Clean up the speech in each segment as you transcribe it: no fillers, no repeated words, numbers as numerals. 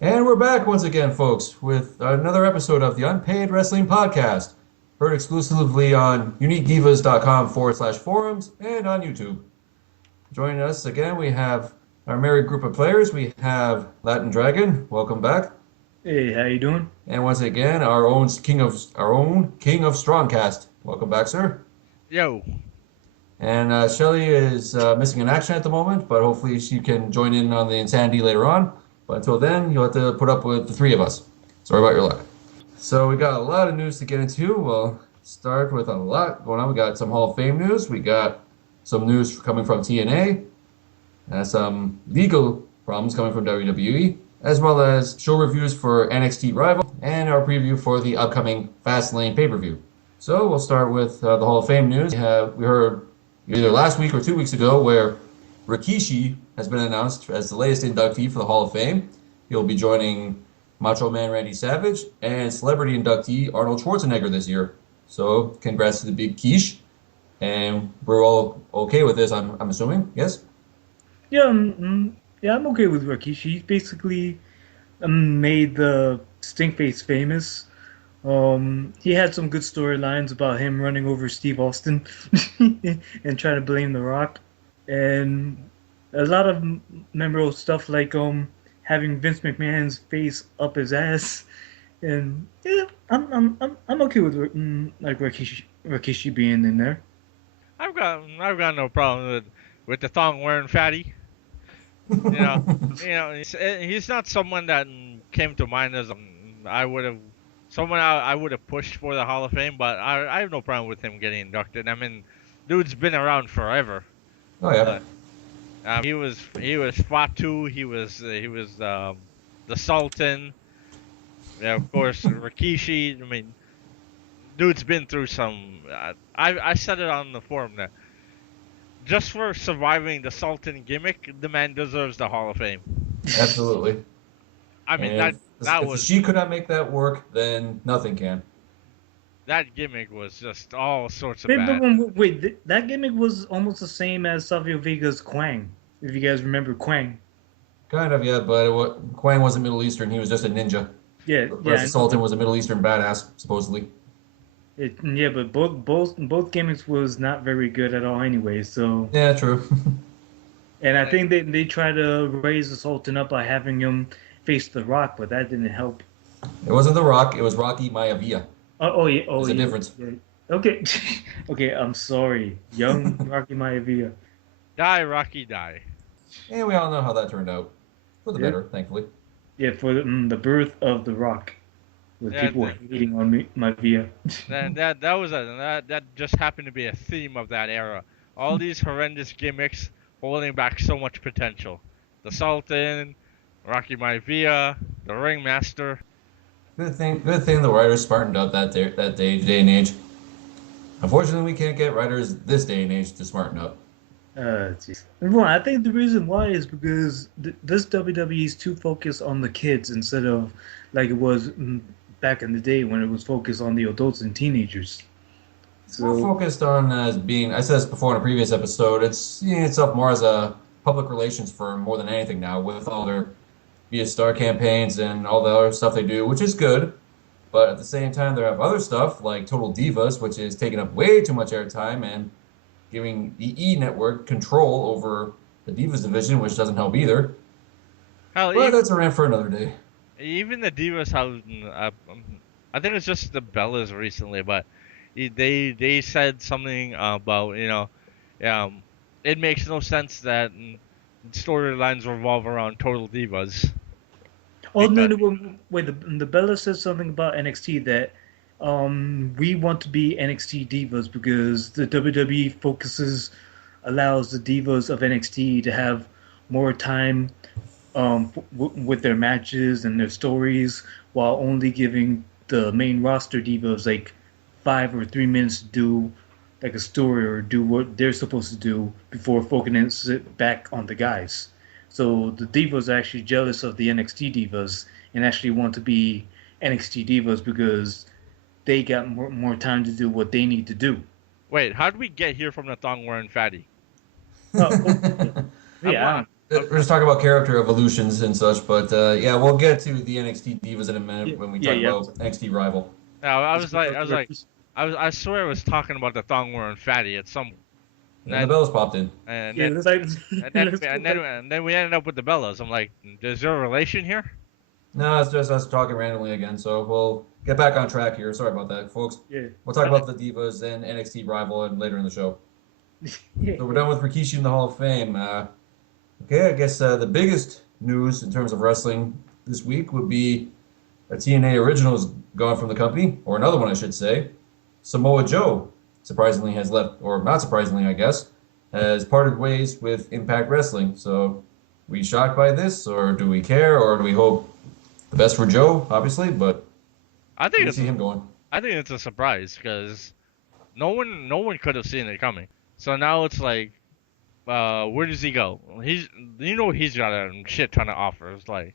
And we're back once again, folks, with another episode of the Unpaid Wrestling Podcast, heard exclusively on uniquedivas.com/forums and on YouTube. Joining us again, we have our merry group of players. We have Latin Dragon, welcome back. Hey, how you doing? And once again, our own King of Strongcast, welcome back, sir. Yo, And Shelly is missing in action at the moment, but hopefully she can join in on the insanity later on. But until then, you'll have to put up with the three of us. Sorry about your luck. So we got a lot of news to get into. We'll start with a lot going on. We got some Hall of Fame news. We got some news coming from TNA, and some legal problems coming from WWE, as well as show reviews for NXT Rival and our preview for the upcoming FastLane pay-per-view. So we'll start with the Hall of Fame news. We heard either last week or 2 weeks ago where Rikishi has been announced as the latest inductee for the Hall of Fame. He'll be joining Macho Man Randy Savage and celebrity inductee Arnold Schwarzenegger this year. So congrats to the big quiche. And we're all okay with this, I'm assuming, yes? Yeah, yeah, I'm okay with Rikishi. He's basically made the Stinkface famous. He had some good storylines about him running over Steve Austin and trying to blame The Rock, and a lot of memorable stuff like having Vince McMahon's face up his ass, and yeah, I'm okay with like Rikishi being in there. I've got no problem with the thong wearing fatty. He's not someone that came to mind as I would have someone I would have pushed for the Hall of Fame, but I have no problem with him getting inducted. I mean, dude's been around forever. Oh yeah. But, he was Fatu. He was the Sultan. Yeah, of course, Rikishi. I mean, dude's been through some. I said it on the forum that just for surviving the Sultan gimmick, the man deserves the Hall of Fame. Absolutely. I mean And that if was she could not make that work, then nothing can. that gimmick was just all sorts of Wait, bad. that gimmick was almost the same as Savio Vega's Quang. If you guys remember Quang. Kind of, yeah, but Quang wasn't Middle Eastern. He was just a ninja. Yeah, Whereas yeah, the Sultan was a Middle Eastern badass, supposedly. yeah, but both gimmicks was not very good at all anyway. So, Yeah, true. and I think they try to raise the Sultan up by having him face The Rock, but that didn't help. It wasn't The Rock. It was Rocky Maivia. Yeah, There's a yeah, difference. yeah. Okay, okay. I'm sorry, young Rocky Maivia. Die, Rocky, die. And we all know how that turned out. For the Yeah, better, thankfully. yeah, for the birth of The Rock, with Yeah, people hating on me, Maivia. that just happened to be a theme of that era. All these horrendous gimmicks holding back so much potential. The Sultan, Rocky Maivia, the Ringmaster. Good thing the writers smartened up day and age. Unfortunately, we can't get writers this day and age to smarten up. Jeez. Well, I think the reason why is because this WWE is too focused on the kids instead of like it was back in the day when it was focused on the adults and teenagers. It's more So, focused on as being. I said this before in a previous episode. It's seeing itself more as a public relations firm more than anything now, with all their via star campaigns and all the other stuff they do, which is good. But at the same time, they have other stuff like Total Divas, which is taking up way too much airtime and giving the E Network control over the Divas division, which doesn't help either. Hell, But that's a rant for another day. even the Divas have. I think it's just the Bellas recently, but they said something about it makes no sense that storylines revolve around Total Divas. oh no, Because no, wait, the Bella said something about NXT that we want to be NXT divas because the WWE focuses allows the divas of NXT to have more time with their matches and their stories while only giving the main roster divas like 5 or 3 minutes to do like a story or do what they're supposed to do before focusing it back on the guys. So the divas are actually jealous of the NXT divas and actually want to be NXT divas because they got more time to do what they need to do. wait, how did we get here from the thong wearing fatty? Oh, oh, I'm yeah. we're just talking about character evolutions and such, but yeah, we'll get to the NXT divas in a minute when we talk Yeah. about NXT Rival. Yeah, Let's go back I to was like, Rikishi. I swear I was talking about the thong wearing fatty at some, and And the bells popped in. and Yeah, then let's like and then let's go and then back. and then we ended up with the Bellas. I'm like, is there a relation here? No, it's just us talking randomly again. So we'll get back on track here. Sorry about that, folks. Yeah. We'll talk about the divas and NXT Rival and later in the show. Yeah. So we're done with Rikishi in the Hall of Fame. Okay, I guess the biggest news in terms of wrestling this week would be a TNA original is gone from the company, or another one, I should say. Samoa Joe, surprisingly, has left, or not surprisingly, I guess, has parted ways with Impact Wrestling. So, we shocked by this, or do we care, or do we hope the best for Joe, obviously, but I where think do you it's see him going? I think it's a surprise because no one could have seen it coming. So now it's like, where does he go? He's got a shit ton of offers. Like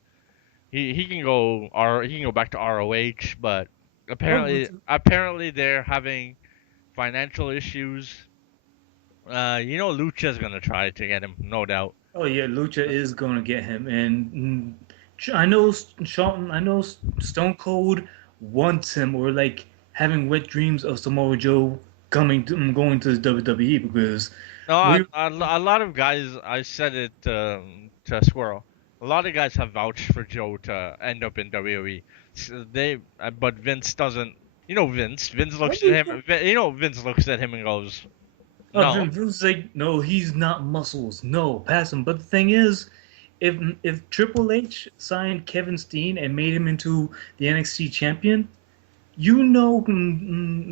he can go he can go back to ROH, but apparently they're having financial issues. Lucha's gonna try to get him, no doubt. Oh yeah, Lucha is going to get him, and I know Shawn, I know Stone Cold wants him, or like having wet dreams of Samoa Joe going to the WWE because No, we. a lot of guys. I said it to Squirrel. A lot of guys have vouched for Joe to end up in WWE. But Vince doesn't. You know Vince. Vince What looks do at you him. think? Vince looks at him and goes, Oh, "No." Vince is like, no, he's not muscles. No, pass him. But the thing is, if Triple H signed Kevin Steen and made him into the NXT champion,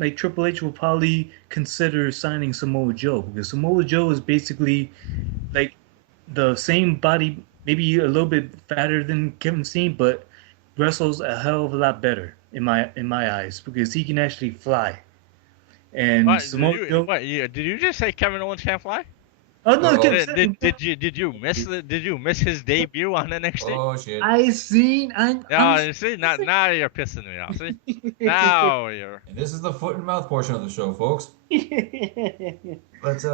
like Triple H will probably consider signing Samoa Joe because Samoa Joe is basically like the same body, maybe a little bit fatter than Kevin Steen, but wrestles a hell of a lot better in my eyes because he can actually fly. And What Samoa Joe, did you just say Kevin Owens can't fly? oh no, Uh-oh. Did you miss his debut on NXT? Oh, shit. I seen I'm Yeah, you see, now you're pissing me off. See, now you're. And this is the foot and mouth portion of the show, folks. But,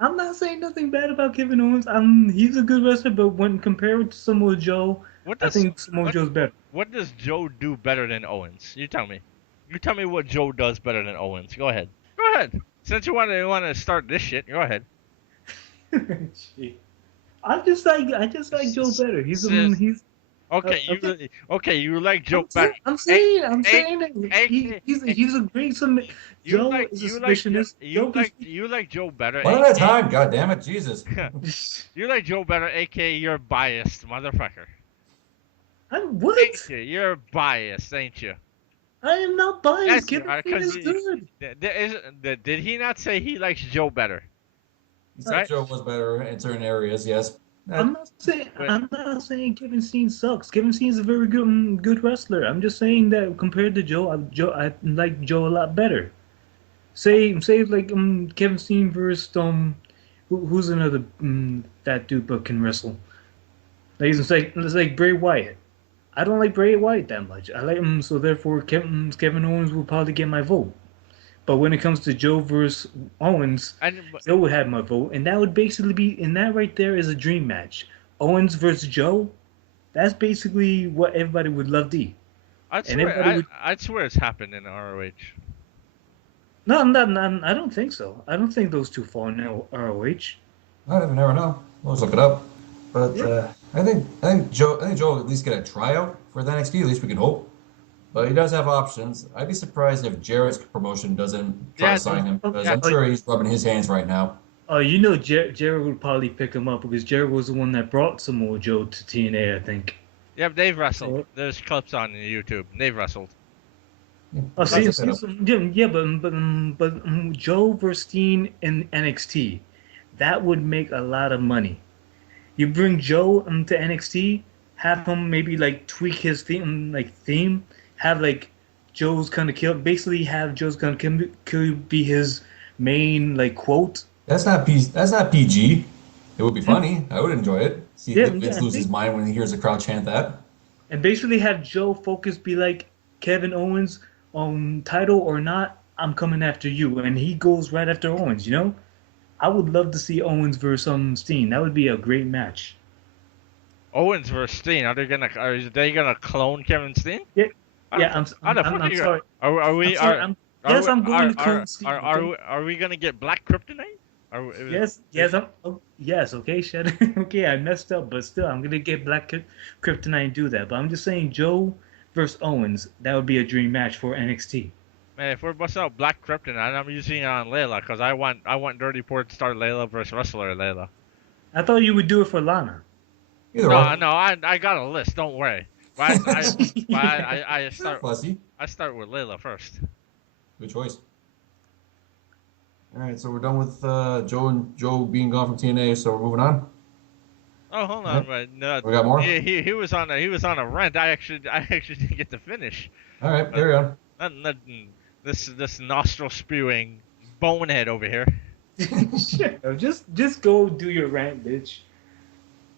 I'm not saying nothing bad about Kevin Owens. He's a good wrestler, but when compared to Samoa Joe, What I does think Samoa what Joe's better. what does Joe do better than Owens? You tell me. You tell me what Joe does better than Owens. Go ahead. Go ahead. Since you want to start this shit, go ahead. Shit. I just like Joe better. He's You like Joe better. I'm A- saying that A- he's a great Joe is a submissionist. You like Joe better. one at a time, God damn it, Jesus. You like Joe better, aka you're biased, motherfucker. I'm what? Ain't you? You're biased, ain't you? I am not biased. Yes, you Kevin are, Steen 'cause is good. did he not say he likes Joe better? He said Right? Joe was better in certain areas, yes. But I'm not saying Kevin Steen sucks. Kevin Steen is a very good wrestler. I'm just saying that compared to I like Joe a lot better. Say like Kevin Steen versus who's another fat dude but can wrestle. Like it's like Bray Wyatt. I don't like Bray Wyatt that much. I like him, so therefore Kevin Owens will probably get my vote. But when it comes to Joe versus Owens, and Joe would have my vote, and that would basically be, and that right there is a dream match. Owens versus Joe, that's basically what everybody would love to eat. And everybody would. I'd swear it's happened in ROH. No, I don't think so. I don't think those two fall in ROH. I never know. We'll just look it up. But Yeah. I think Joe will at least get a tryout for the NXT. At least we can hope. But he does have options. I'd be surprised if Jarrett's promotion doesn't try Yeah, to sign him because yeah. I'm sure he's rubbing his hands right now. Jared would probably pick him up because Jared was the one that brought Samoa Joe to TNA, I think. Yeah, they've wrestled. So- There's clips on YouTube. They've wrestled. Oh, That's a see, setup. yeah, but Joe versus Steen in NXT, that would make a lot of money. You bring Joe to NXT, have him maybe like tweak his theme, have like Joe's kind of kill, basically have Joe's kind of kill be his main like quote. That's not PG. It would be funny. I would enjoy it. See Yeah, Vince yeah, lose his mind when he hears a crowd chant that. And basically have Joe focus be like Kevin Owens, title or not, I'm coming after you, and he goes right after Owens. I would love to see Owens versus Steen. That would be a great match. Owens versus Steen. Are they gonna clone Kevin Steen? Yeah, How the yeah. fuck? How the fuck are I'm you? sorry. Are I'm we sorry. Yes, I'm going to clone Steve. Okay. are we gonna get Black Kryptonite? Yes. Yes. Okay, shut it. Okay, I messed up, but still, I'm gonna get Kryptonite and do that. But I'm just saying, Joe versus Owens, that would be a dream match for NXT. Man, if we're busting out Black Kryptonite, I'm using it on Layla because I want Dirty Port to start Layla versus Wrestler Layla. I thought you would do it for Lana. Either No, or. no, I got a list. Don't worry. But I Sure, start Plessy. I start with Layla first. Good choice. All right, so we're done with Joe being gone from TNA, so we're moving on. Oh, hold All right. on, but no, We got more. he was on a rent. I actually didn't get to finish. All right, carry on. This nostril spewing bonehead over here. Shut up. Just go do your rant, bitch.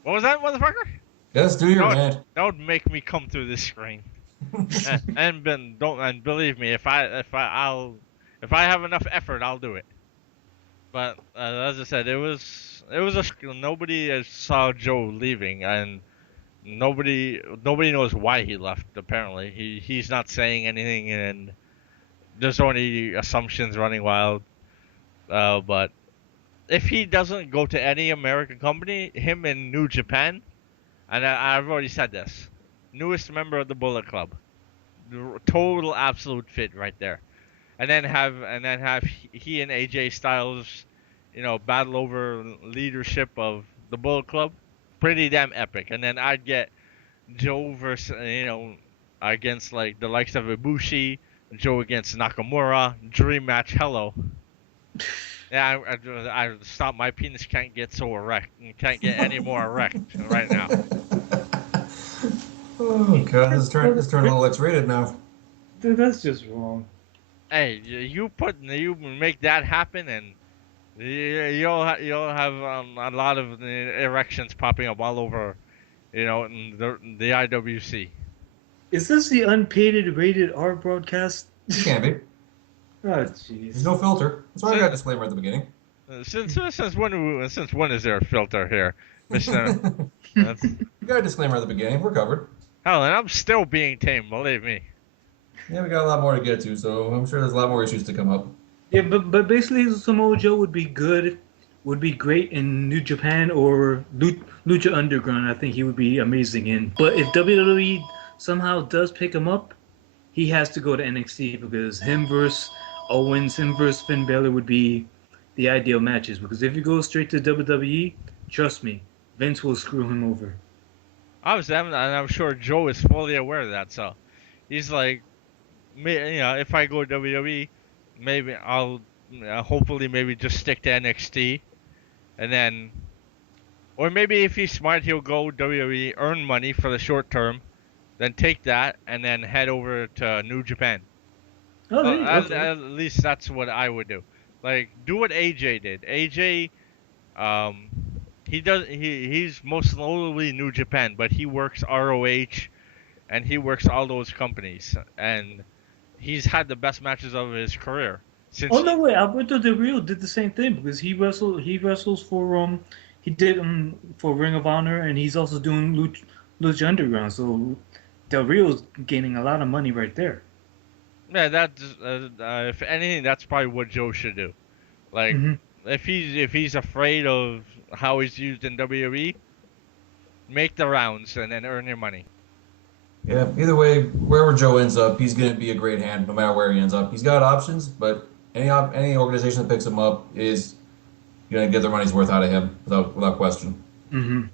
What was that, motherfucker? Yes, do your That rant. would make me come through this screen. And believe me, if I have enough effort, I'll do it. But as I said, it was nobody saw Joe leaving, and nobody knows why he left. Apparently, he's not saying anything, and there's only assumptions running wild. But if he doesn't go to any American company, him in New Japan, and I've already said this, newest member of the Bullet Club, total absolute fit right there. And then have he and AJ Styles, battle over leadership of the Bullet Club. Pretty damn epic. And then I'd get Joe versus against like the likes of Ibushi, Joe against Nakamura, dream match. Hello. Yeah, I stop. My penis can't get so erect. It can't get any more erect right now. Oh god, this turned a little X-rated now. Dude, that's just wrong. Hey, you make that happen, and you'll have a lot of erections popping up all over, in the IWC. Is this the unpaid rated R broadcast? It can be. Oh, There's jeez. no filter. That's why I got a disclaimer at the beginning. Since when is there a filter here, Mister? We got a disclaimer at the beginning. We're covered. Hell, and I'm still being tamed. Believe me. Yeah, we got a lot more to get to, so I'm sure there's a lot more issues to come up. Yeah, but basically, Samoa Joe would be great in New Japan or Lucha Underground. I think he would be amazing in. But if WWE somehow does pick him up, he has to go to NXT because him versus Owens, him versus Finn Balor would be the ideal matches. Because if he goes straight to WWE, trust me, Vince will screw him over. Obviously, and I'm sure Joe is fully aware of that. So he's like, if I go to WWE, maybe I'll hopefully maybe just stick to NXT, and then, or maybe if he's smart, he'll go WWE, earn money for the short term, then take that and then head over to New Japan. Oh, there you go. At least that's what I would do. Like, do what AJ did. AJ, he's most notably New Japan, but he works ROH, and he works all those companies, and he's had the best matches of his career. Oh no, wait! Alberto Del Rio did the same thing because he wrestles for he did for Ring of Honor, and he's also doing Lucha Underground. So Del Rio's gaining a lot of money right there. Yeah, that's if anything, that's probably what Joe should do. Like, if he's afraid of how he's used in WWE, make the rounds and then earn your money. Yeah, either way, wherever Joe ends up, he's going to be a great hand no matter where he ends up. He's got options, but any organization that picks him up is going to get their money's worth out of him without question.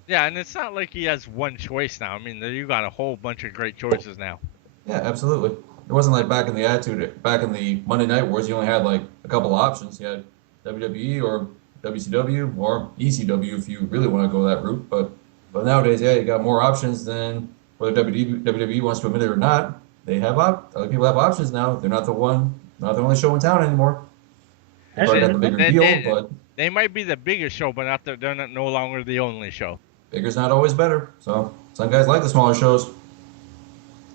Yeah, and it's not like he has one choice now. I mean, you got a whole bunch of great choices now. Yeah, absolutely. It wasn't like back in the Monday Night Wars, you only had like a couple of options. You had WWE or WCW or ECW if you really want to go that route. But nowadays, yeah, you got more options than whether WWE wants to admit it or not. Other people have options now. They're not the only show in town anymore. They probably got the bigger deal, but they might be the biggest show, but they're not no longer the only show. Bigger's not always better. So some guys like the smaller shows.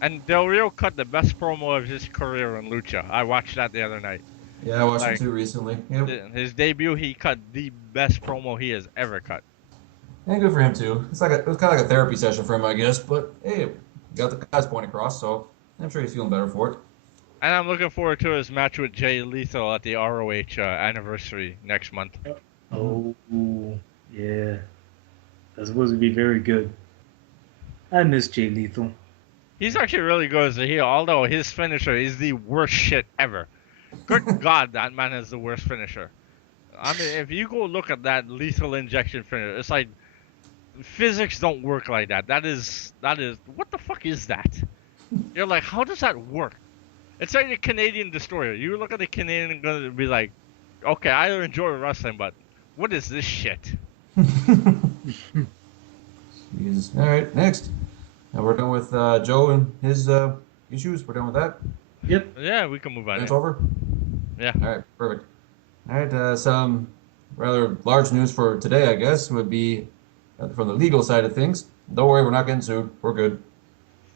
And Del Rio cut the best promo of his career in Lucha. I watched that the other night. Yeah, I watched it too recently. Yep. His debut, he cut the best promo he has ever cut. And good for him too. It was kind of like a therapy session for him, I guess. But hey, got the guy's point across, so I'm sure he's feeling better for it. And I'm looking forward to his match with Jay Lethal at the ROH anniversary next month. Oh, yeah. That's supposed to be very good. I miss Jay Lethal. He's actually really good as a heel, although his finisher is the worst shit ever. Good God, that man is the worst finisher. I mean, if you go look at that lethal injection finisher, it's like physics don't work like that. That is what the fuck is that? You're like, how does that work? It's like a Canadian destroyer. You look at the Canadian gun and be like, okay, I enjoy wrestling, but what is this shit? Jesus. All right, next. Now we're done with Joe and his issues. We're done with that. Yep. Yeah, we can move on. That's over. Yeah. All right, perfect. All right, some rather large news for today, I guess, would be from the legal side of things. Don't worry, we're not getting sued. We're good.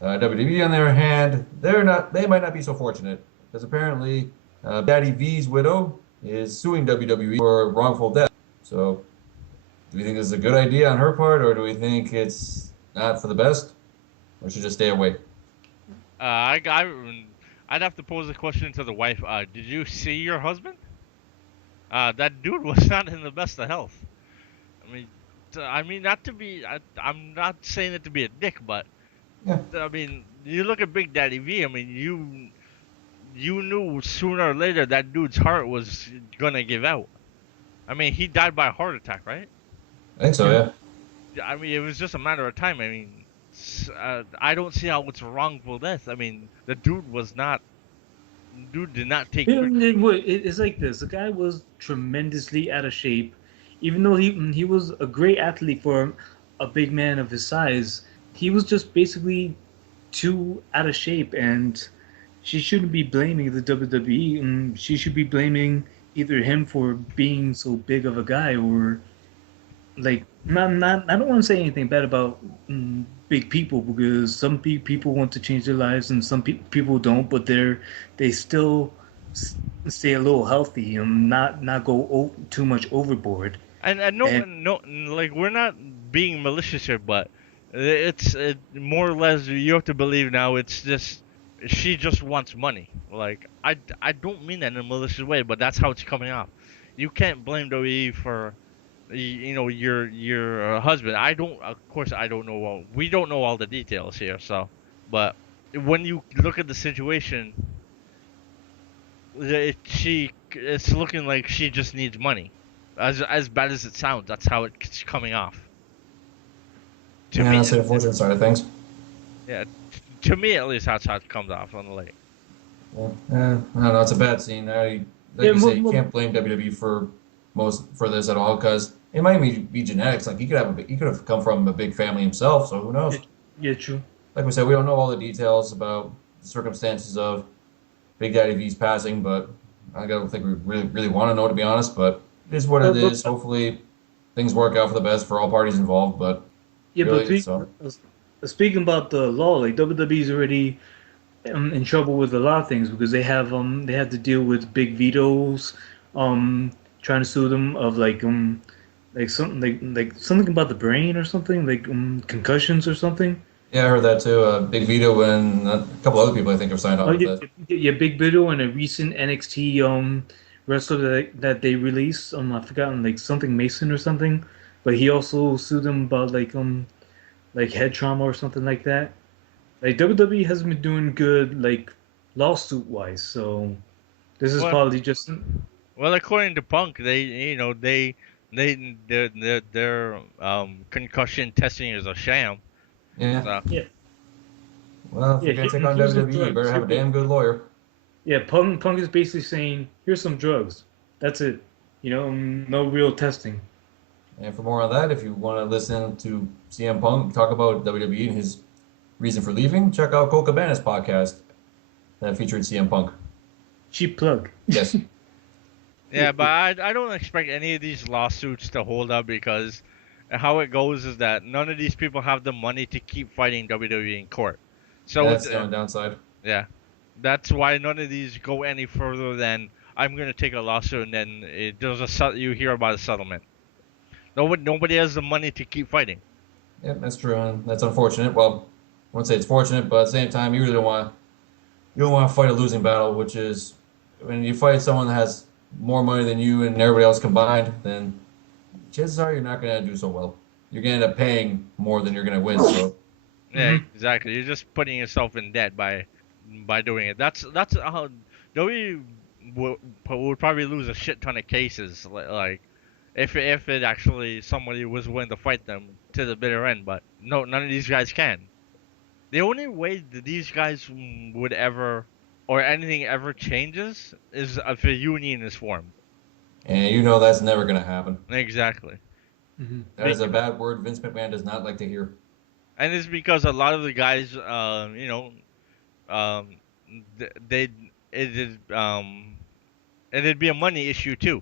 WWE, on their hand, they might not be so fortunate because apparently Daddy V's widow is suing WWE for wrongful death. So, do we think this is a good idea on her part, or do we think it's not for the best, or should just stay away? I'd have to pose a question to the wife. Did you see your husband? That dude was not in the best of health. I mean, not to be. I'm not saying it to be a dick, but Yeah. I mean, you look at Big Daddy V. I mean, you knew sooner or later that dude's heart was gonna give out. I mean, he died by a heart attack, right? I think so, yeah. I mean, it was just a matter of time. I mean, I don't see how it's wrongful death. I mean, the dude was not. Dude did not take. It's like this. The guy was tremendously out of shape, even though he was a great athlete for a big man of his size. He was just basically too out of shape, and she shouldn't be blaming the WWE. And she should be blaming either him for being so big of a guy, or like not. I don't want to say anything bad about big people because some people want to change their lives and some people don't, but they still stay a little healthy and not go too much overboard. And no, like we're not being malicious here, but it's more or less you have to believe now. It's just she just wants money. Like I don't mean that in a malicious way, but that's how it's coming off. You can't blame WWE for your husband. I don't. Of course, I don't know. We don't know all the details here. So, but when you look at the situation, it's looking like she just needs money. As bad as it sounds, that's how it's coming off. To Yeah, me, that's the unfortunate side of things. yeah. To me, at least, that's how it comes off on the lake. Yeah, I don't know. It's a bad scene. Like Yeah, you say, you can't blame WWE for this at all because it might be genetics. Like he could have come from a big family himself. So who knows? Yeah, true. Like we said, we don't know all the details about the circumstances of Big Daddy V's passing, but I don't think we really want to know, to be honest. But it is what it is. Hopefully, things work out for the best for all parties involved. But Yeah, really, but speaking about the law, like WWE's already in trouble with a lot of things because they have to deal with big vetoes, trying to sue them of like something like something about the brain or something like concussions or something. yeah, I heard that too. Big Vito and a couple other people I think have signed on Oh with yeah, that. yeah, Big Vito and a recent NXT wrestler that they released. I've forgotten like something Mason or something, but he also sued them about like head trauma or something like that. Like WWE hasn't been doing good like lawsuit wise, so this is Well, probably just well, according to Punk, their concussion testing is a sham. Yeah. So yeah Well, if yeah. you're gonna take on Here's some WWE, you better drugs. have a damn good lawyer. Yeah, Punk is basically saying here's some drugs. That's it. No real testing. And for more on that, if you want to listen to CM Punk talk about WWE and his reason for leaving, check out Cole Cabana's podcast that featured CM Punk. Cheap plug. Yes. yeah, but I don't expect any of these lawsuits to hold up because how it goes is that none of these people have the money to keep fighting WWE in court. So That's the only downside. yeah, that's why none of these go any further than I'm gonna take a lawsuit and then you hear about a settlement. Nobody has the money to keep fighting. Yeah, that's true, and that's unfortunate. Well, I wouldn't say it's fortunate, but at the same time, you really don't want to fight a losing battle, which is when you fight someone that has more money than you and everybody else combined, then chances are you're not going to do so well. You're going to end up paying more than you're going to win. So Yeah, Mhm. exactly. You're just putting yourself in debt by doing it. That's how WWE would probably lose a shit ton of cases. Like if it actually somebody was willing to fight them to the bitter end, but no, none of these guys can. The only way that these guys would ever or anything ever changes is if a union is formed. and you know that's never going to happen. Exactly. Mhm. That is a bad word Vince McMahon does not like to hear. And it's because a lot of the guys, um, they it is and it'd be a money issue too.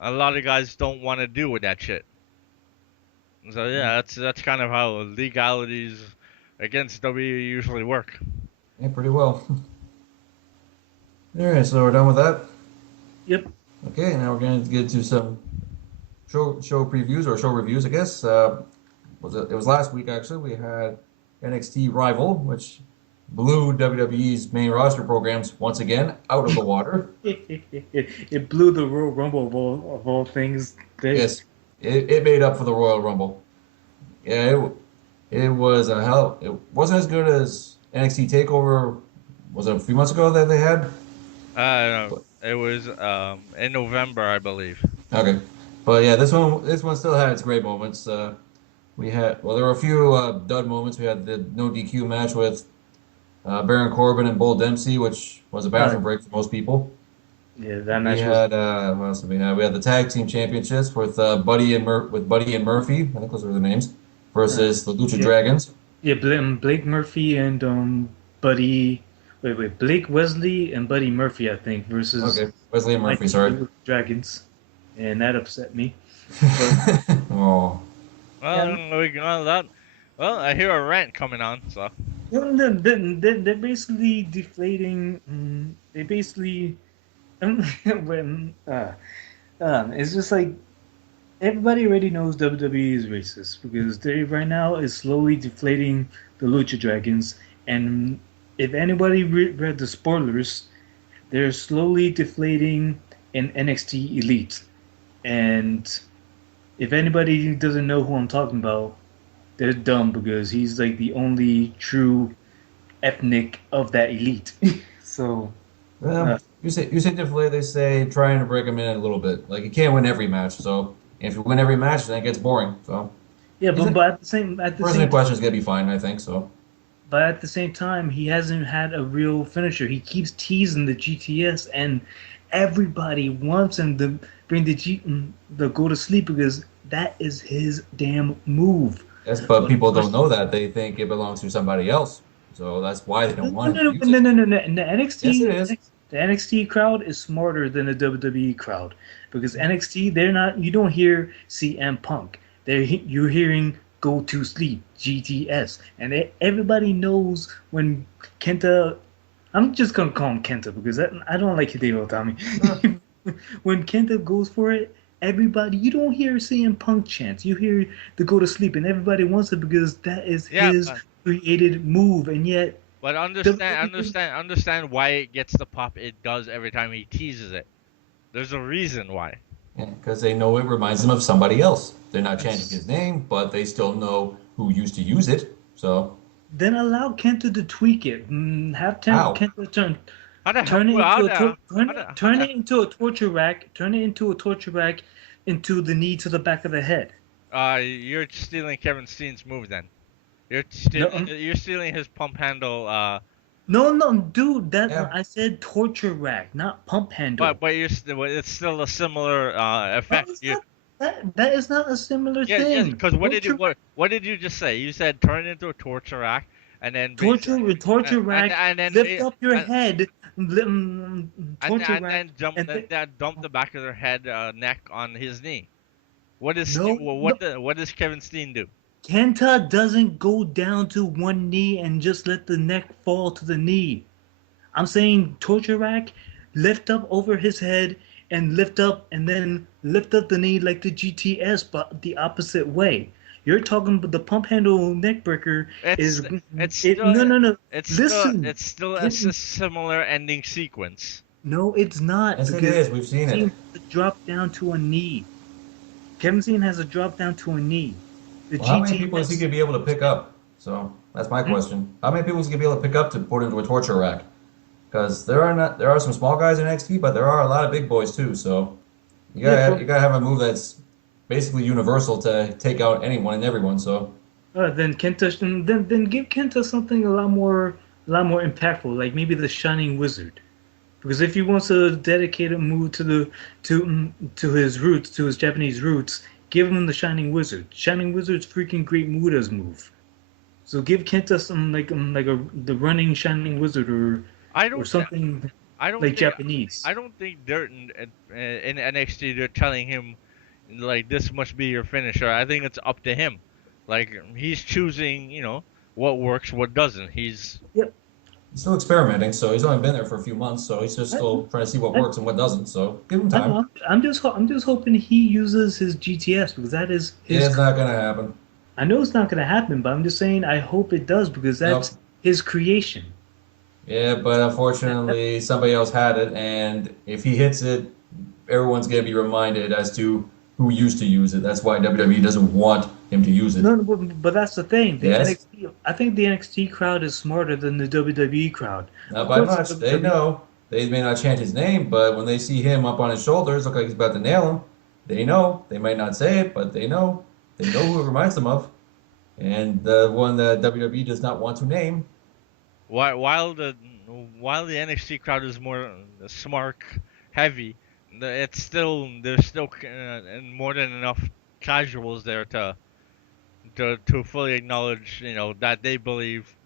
A lot of guys don't want to deal with that shit. So yeah, that's kind of how legalities against WWE usually work. Yeah, pretty well. All right, so we're done with that. Yep. Okay, now we're going to get to some show previews or show reviews, I guess. It was last week actually. We had NXT Rival, which blew WWE's main roster programs once again out of the water. It blew the Royal Rumble of all things. Yes, it made up for the Royal Rumble. Yeah, it was a hell. It wasn't as good as NXT Takeover. Was it a few months ago that they had? It was in November, I believe. Okay, but yeah, this one still had its great moments. There were a few dud moments. We had the no DQ match with Baron Corbin and Bull Dempsey, which was a Uh, bathroom break for most people. yeah, that We match was. had what else did we have? We had the tag team championships with Buddy and Murphy. I think those were their names Uh, versus the Lucha yeah, Dragons. yeah. Blake Murphy and Buddy. Wait. Blake Wesley and Buddy Murphy, I think, versus Okay, Wesley and my Murphy. team, Sorry. the Little Dragons, and that upset me. But Oh, yeah, Well, I hear a rant coming on, so. no, they're basically deflating. They basically when it's just like everybody already knows WWE is racist because they right now is slowly deflating the Lucha Dragons, and if anybody read the spoilers, they're slowly deflating an NXT Elite, and if anybody doesn't know who I'm talking about, they're dumb because he's like the only true ethnic of that elite. So, uh, well, you say differently. They say trying to break them in a little bit. Like you can't win every match. So if you win every match, then it gets boring. So yeah, he's but, a but at the the person same in question is gonna be fine. I think so. But at the same time, he hasn't had a real finisher. He keeps teasing the GTS, and everybody wants him to bring the go to sleep because that is his damn move. Yes, but But of people don't course, know that. They think it belongs to somebody else. So that's why they no, don't no, want him to no, use no, it. no, no, no. And Yes, it is. The NXT crowd is smarter than the WWE crowd because NXT, they're not. You don't hear CM Punk. You're hearing Go to Sleep GTS, and everybody knows when Kenta. I'm just gonna call him Kenta because I don't like Hideo Huh. Itami. When Kenta goes for it, everybody you don't hear CM Punk chants. You hear the go to sleep, and everybody wants it because that is Yeah, his created move, and yet but WWE. understand why it gets the pop it does every time he teases it. There's a reason why. Yeah, because they know it reminds them of somebody else. They're not chanting his name, but they still know who used to use it. So, Then allow Kenta to tweak it. Have how? Kenta How the hell? turn it into How a the how the how turn the it into a torture rack. Turn it into a torture rack into the knee to the back of the head. You're stealing Kevin Steen's move then. No, You're stealing his pump handle. no, dude. That Yeah, I said torture rack, not pump handle. But it's still a similar No, effect. it's not. That is not a similar Yeah, thing. because Torture what did you just say? You said turn it into a torture rack, and then torture rack. and then Lift up your head. Torture and rack, then jump and then that dump the back of their head neck on his knee. no. What does Kevin Steen do? Kenta doesn't go down to one knee and just let the neck fall to the knee. I'm saying torture rack, lift up over his head and lift up the knee like the GTS, but the opposite way. You're talking about the pump handle neck breaker It's is it's it still no no no. it's still Listen, it's still a Kevin, similar ending sequence. no, it's not Yes, it because is. We've seen Kevin it. has a drop down to a knee. Kevin has a drop down to a knee. The Well, how many people is he GTS. going to be able to pick up? So that's my question. How many people is he going to be able to pick up to put into a torture rack? Because there are some small guys in NXT, but there are a lot of big boys too. So Yeah, but you gotta have a move that's basically universal to take out anyone and everyone. So then then give Kenta something a lot more impactful, like maybe the Shining Wizard. Because if he wants to dedicate a move to his roots, to his Japanese roots, give him the Shining Wizard. Shining Wizard's freaking great Muda's move. So give Kenta some like a the running Shining Wizard I or don't something I don't like think Japanese. I don't think they're in NXT they're telling him like this must be your finisher. I think it's up to him. Like he's choosing, what works, what doesn't. He's Yep. he's still experimenting. So he's only been there for a few months. So he's just I, still trying to see what I, works and what doesn't. So give him I know. time. I'm just hoping he uses his GTS because that is his. It's not gonna happen. I know it's not going to happen, but I'm just saying I hope it does because that's Nope. his creation. Yeah, but That, that, unfortunately, somebody else had it, and if he hits it, everyone's gonna be reminded as to who used to use it. That's why WWE doesn't want him to use it. no, no, but that's the thing. The Yes, NXT, I think the NXT crowd is smarter than the WWE crowd. not Of by course, the much. They WWE. know. They may not chant his name, but when they see him up on his shoulders, look like he's about to nail him, they know. They might not say it, but they know. They know who it reminds them of. And the one that WWE does not want to name. while the while the NXT crowd is more smart heavy, it's still there's still and more than enough casuals there to fully acknowledge that they believe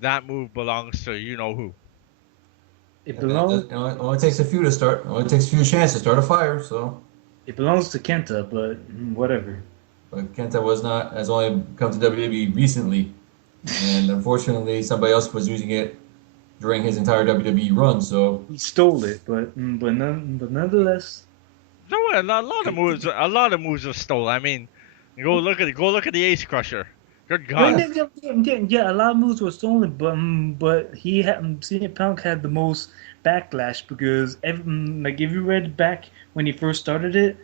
that move belongs to you know who. It And it, belongs. it only takes a few to start. It only takes a few chances to start a fire. So, It belongs to Kenta, but whatever. but Kenta has only come to WWE recently, and unfortunately, somebody else was using it during his entire WWE run. So, He stole it, but nonetheless. So a lot of moves are stolen. I mean, go look at the Ace Crusher. Good I mean, God. yeah, a lot of moves were stolen, but he had CM Punk had the most backlash because like if you read back when he first started it,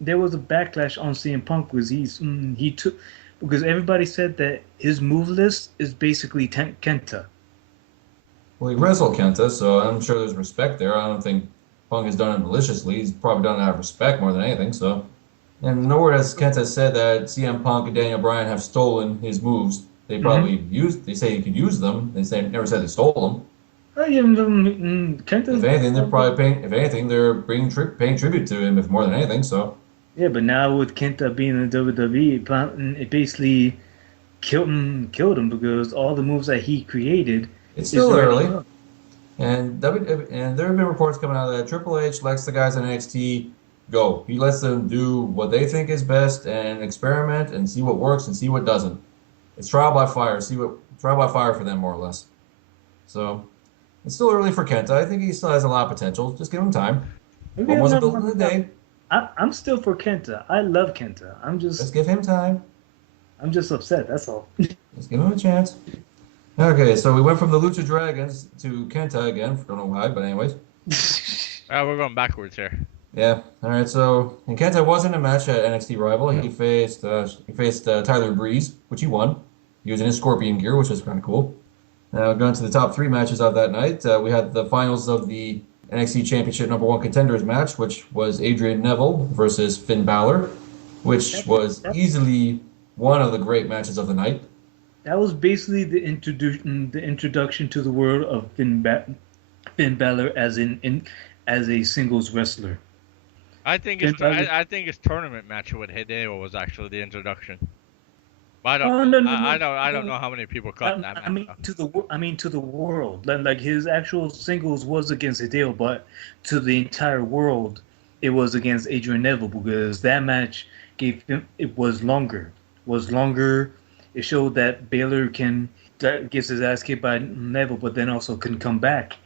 there was a backlash on CM Punk because he took because everybody said that his move list is basically Kenta. well, he wrestled Kenta, so I'm sure there's respect there. I don't think Punk has done it maliciously. He's probably done it out of respect more than anything. So. And nowhere has Kenta said that CM Punk and Daniel Bryan have stolen his moves. They Mm-hmm. probably used. They say he could use them. They say never said they stole them. Yeah, If Kenta's anything, they're probably paying. If anything, they're paying tribute to him, if more than anything. So yeah, but now with Kenta being in the WWE, it basically killed him because all the moves that he created it's is still already early, gone. and there have been reports coming out that Triple H lets the guys in NXT go. He lets them do what they think is best and experiment and see what works and see what doesn't. It's trial by fire. Trial by fire for them more or less. So it's still early for Kenta. I think he still has a lot of potential. Just give him time. Maybe Rome I'm wasn't not. built in a day. I'm still for Kenta. I love Kenta. Just give him time. I'm just upset. That's all. Just give him a chance. Okay, so we went from the Lucha Dragons to Kenta again. Don't know why, but anyways. We're going backwards here. Yeah. All right. So, and Kenta was in a match at NXT Rival. He faced Tyler Breeze, which he won. He was in his Scorpion gear, which was kind of cool. Now, going to the top three matches of that night, we had the finals of the NXT Championship Number One Contenders match, which was Adrian Neville versus Finn Balor, which was That, easily one of the great matches of the night. that was basically the introduction to the world of Finn Balor as a singles wrestler. I think Finn Balor. I think his tournament match with Hideo was actually the introduction. But Oh no no no I don't no! know how many people caught that I match mean though. I mean to the world. Like his actual singles was against Hideo, but to the entire world, it was against Adrian Neville because that match gave him it was longer. It showed that Baylor gets his ass kicked by Neville, but then also can come back,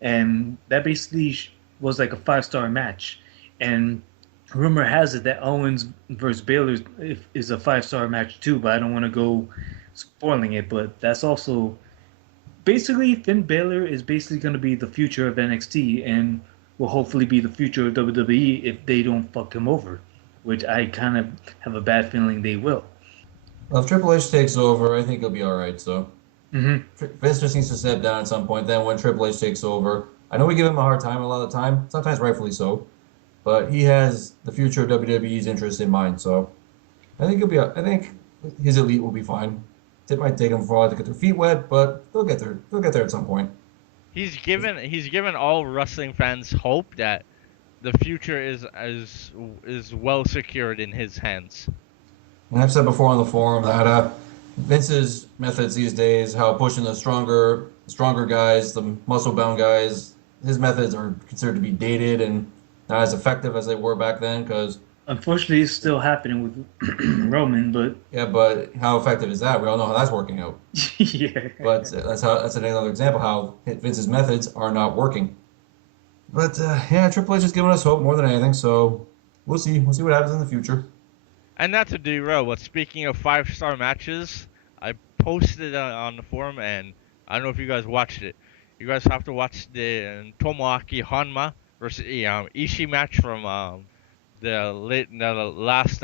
and that basically was like a 5-star match, and rumor has it that Owens versus Baylor is a 5-star match too. But I don't want to go spoiling it. But that's also basically Finn Balor is basically going to be the future of NXT and will hopefully be the future of WWE if they don't fuck him over, which I kind of have a bad feeling they will. Well, if Triple H takes over, I think he'll be all right. So Mm-hmm. Vince just needs to step down at some point. Then when Triple H takes over, I know we give him a hard time a lot of the time, sometimes rightfully so, but he has the future of WWE's interest in mind. So I think he'll be. I think his elite will be fine. It might take them for a while to get their feet wet, but they'll get there. They'll get there at some point. He's given all wrestling fans hope that the future is well secured in his hands. And I've said before on the forum that Vince's methods these days, how pushing the stronger guys, the muscle-bound guys, his methods are considered to be dated and not as effective as they were back then. Because Unfortunately, it's still happening with Roman, but yeah, but how effective is that? We all know how that's working out. yeah. But that's another example how Vince's methods are not working. But yeah, Triple H is giving us hope more than anything. So we'll see. We'll see what happens in the future. And not to derail, but speaking of 5-star matches, I posted on the forum, and I don't know if you guys watched it. You guys have to watch the Tomoaki Honma versus Ishii match from the last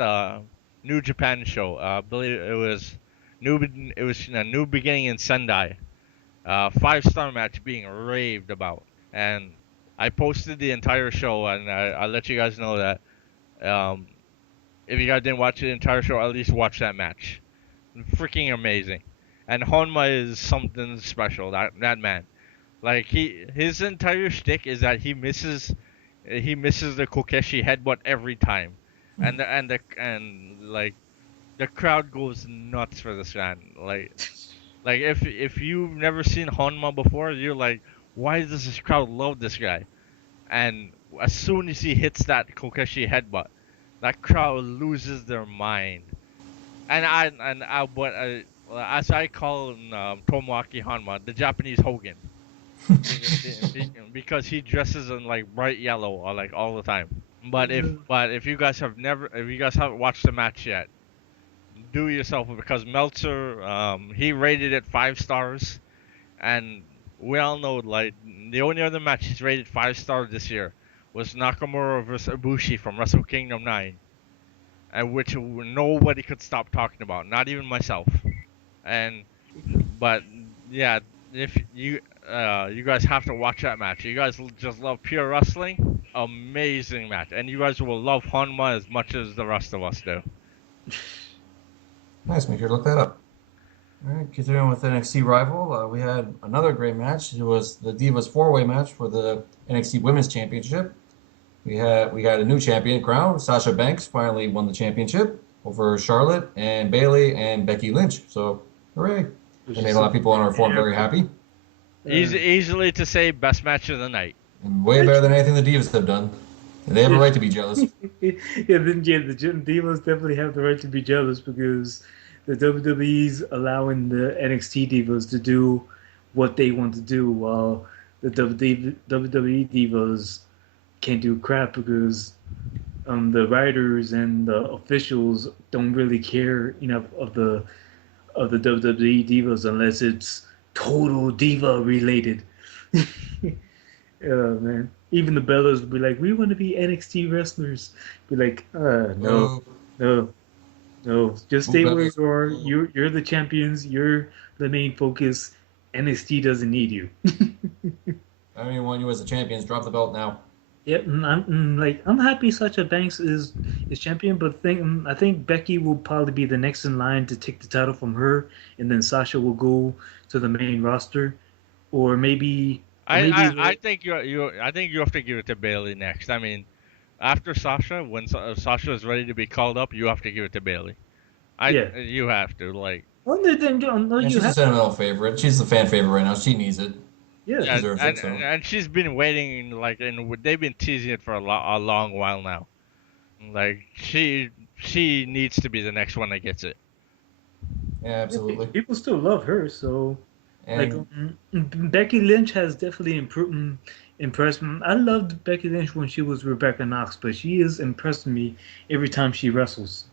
New Japan show. I believe it was a New Beginning in Sendai. 5-star match being raved about, and I posted the entire show, and I let you guys know that. Um, if you guys didn't watch the entire show, at least watch that match. Freaking amazing. And Honma is something special. That man, like his entire shtick is that he misses the Kokeshi headbutt every time, and like the crowd goes nuts for this man. Like if you've never seen Honma before, you're like, why does this crowd love this guy? And as soon as he hits that Kokeshi headbutt, that crowd loses their mind. But as I call Tomoaki Hanma, the Japanese Hogan, because he dresses in like bright yellow or like all the time. But if you guys haven't watched the match yet, do yourself because Meltzer he rated it 5 stars, and we all know like the only other match he's rated 5 stars this year was Nakamura versus Ibushi from Wrestle Kingdom 9, and which nobody could stop talking about, not even myself. And but yeah, if you guys have to watch that match. You guys just love pure wrestling. Amazing match, and you guys will love Honma as much as the rest of us do. Nice. Make sure to look that up. All right, continuing with NXT rival, we had another great match. It was the Divas four-way match for the NXT Women's Championship. We got a new champion crowned. Sasha Banks finally won the championship over Charlotte and Bayley and Becky Lynch. So, hooray! It made a lot of people on our forum very happy. Easily to say best match of the night. And way better than anything the Divas have done. And they have a right to be jealous. Yeah, the Divas definitely have the right to be jealous because the WWE's allowing the NXT Divas to do what they want to do, while the WWE Divas can't do crap because the writers and the officials don't really care enough of the WWE Divas unless it's total diva related. Oh man. Even the Bellas would be like, we want to be NXT wrestlers. Be like, no, no, no. Just stay where you are. You're the champions. You're the main focus. NXT doesn't need you. I don't even want you as the champions. Drop the belt now. Yep, I'm happy Sasha Banks is champion, but I think Becky will probably be the next in line to take the title from her, and then Sasha will go to the main roster, or maybe. I think I think you have to give it to Bayley next. I mean, after Sasha, when Sasha is ready to be called up, you have to give it to Bayley. You have to like. Well, then, no, And you she's a have. sentimental favorite. She's the fan favorite right now. She needs it. Yeah, She deserves it. So. And she's been waiting and they've been teasing it for a long while now. Like she needs to be the next one that gets it. Yeah, absolutely. people still love her, so And Becky Lynch has definitely impressed me. I loved Becky Lynch when she was Rebecca Knox, but she is impressing me every time she wrestles.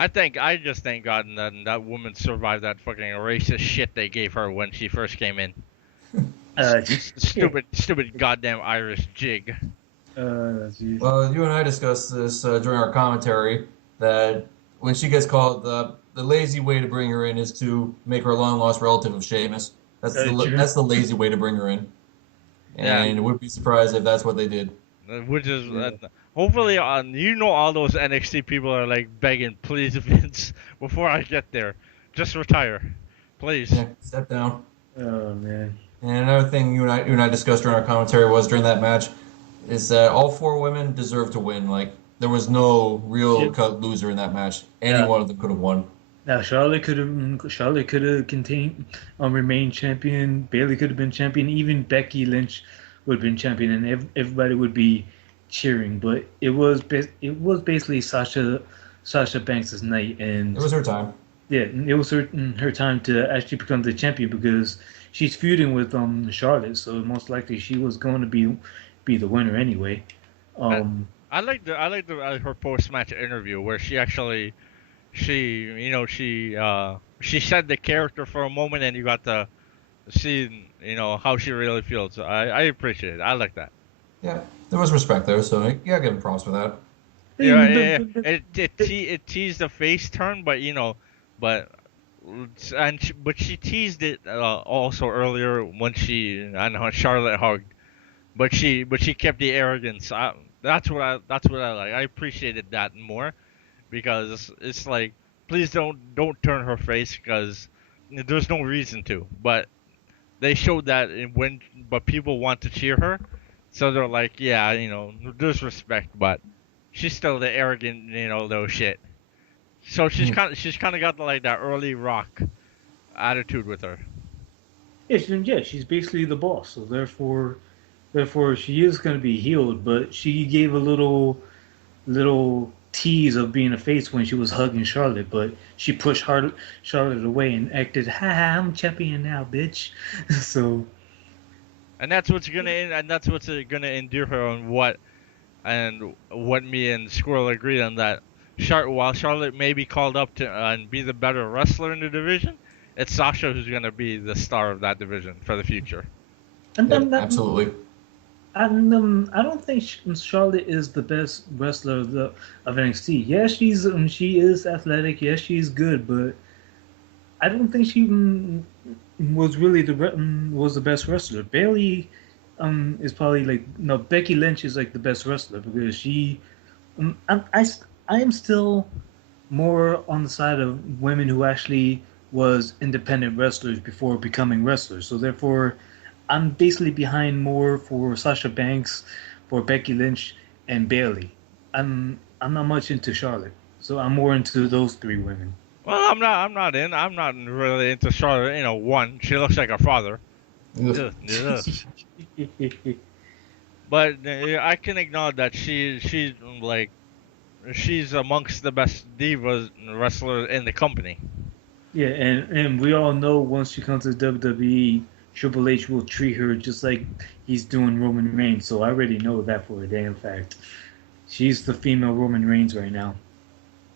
I just thank God that woman survived that fucking racist shit they gave her when she first came in. Uh, yeah. Stupid goddamn Irish jig. Geez. Well, you and I discussed this during our commentary that when she gets called, the lazy way to bring her in is to make her a long lost relative of Sheamus. True. That's the lazy way to bring her in, Yeah, and would be surprised if that's what they did. which is Yeah. hopefully all those NXT people are like begging, please Vince, before I get there, just retire, please. Yeah, step down. Oh man. And another thing you and I discussed during our commentary was during that match is that all four women deserve to win. Like there was no real Yep. cut loser in that match. Any Yeah. one of them could have won. Now Charlotte could have continued remained champion. Bailey could have been champion. Even Becky Lynch would have been champion, and everybody would be cheering. But it was basically Sasha Banks' night, It and was her time. yeah, it was her time to actually become the champion because she's feuding with Charlotte, so most likely she was going to be the winner anyway. I, Um, I like the her post match interview where she said the character for a moment and you got to see how she really feels. I appreciate it. I like that. Yeah, there was respect there, so yeah, give him props for that. Yeah, it teased the face turn, but but she teased it also earlier when I know Charlotte hugged, but she kept the arrogance. That's what I like. I appreciated that more because it's like please don't turn her face because there's no reason to, but they showed that but people want to cheer her, so they're like yeah there's respect, but she's still the arrogant little shit. So she's kind of got like that early Rock attitude with her. yeah, she's basically the boss, so therefore she is going to be healed. But she gave a little tease of being a face when she was hugging Charlotte, but she pushed Charlotte away and acted, "Ha ha, I'm champion now, bitch." So And that's what's gonna endear her on what me and Squirrel agreed on that. While Charlotte may be called up to and be the better wrestler in the division, it's Sasha who's gonna be the star of that division for the future. and Yep, then that absolutely. and I don't think Charlotte is the best wrestler of NXT. Yes, she is athletic. Yes, she's good, but I don't think she was really was the best wrestler. Bailey is probably like no Becky Lynch is like the best wrestler because she I am still more on the side of women who actually was independent wrestlers before becoming wrestlers. So therefore, I'm basically behind more for Sasha Banks, for Becky Lynch, and Bailey. I'm not much into Charlotte, so I'm more into those three women. Well, I'm not really into Charlotte. One, she looks like her father. Ugh. Ugh, ugh. But I can acknowledge that she's amongst the best divas wrestlers in the company. Yeah, and we all know once she comes to WWE, Triple H will treat her just like he's doing Roman Reigns. So I already know that for a damn fact. She's the female Roman Reigns right now.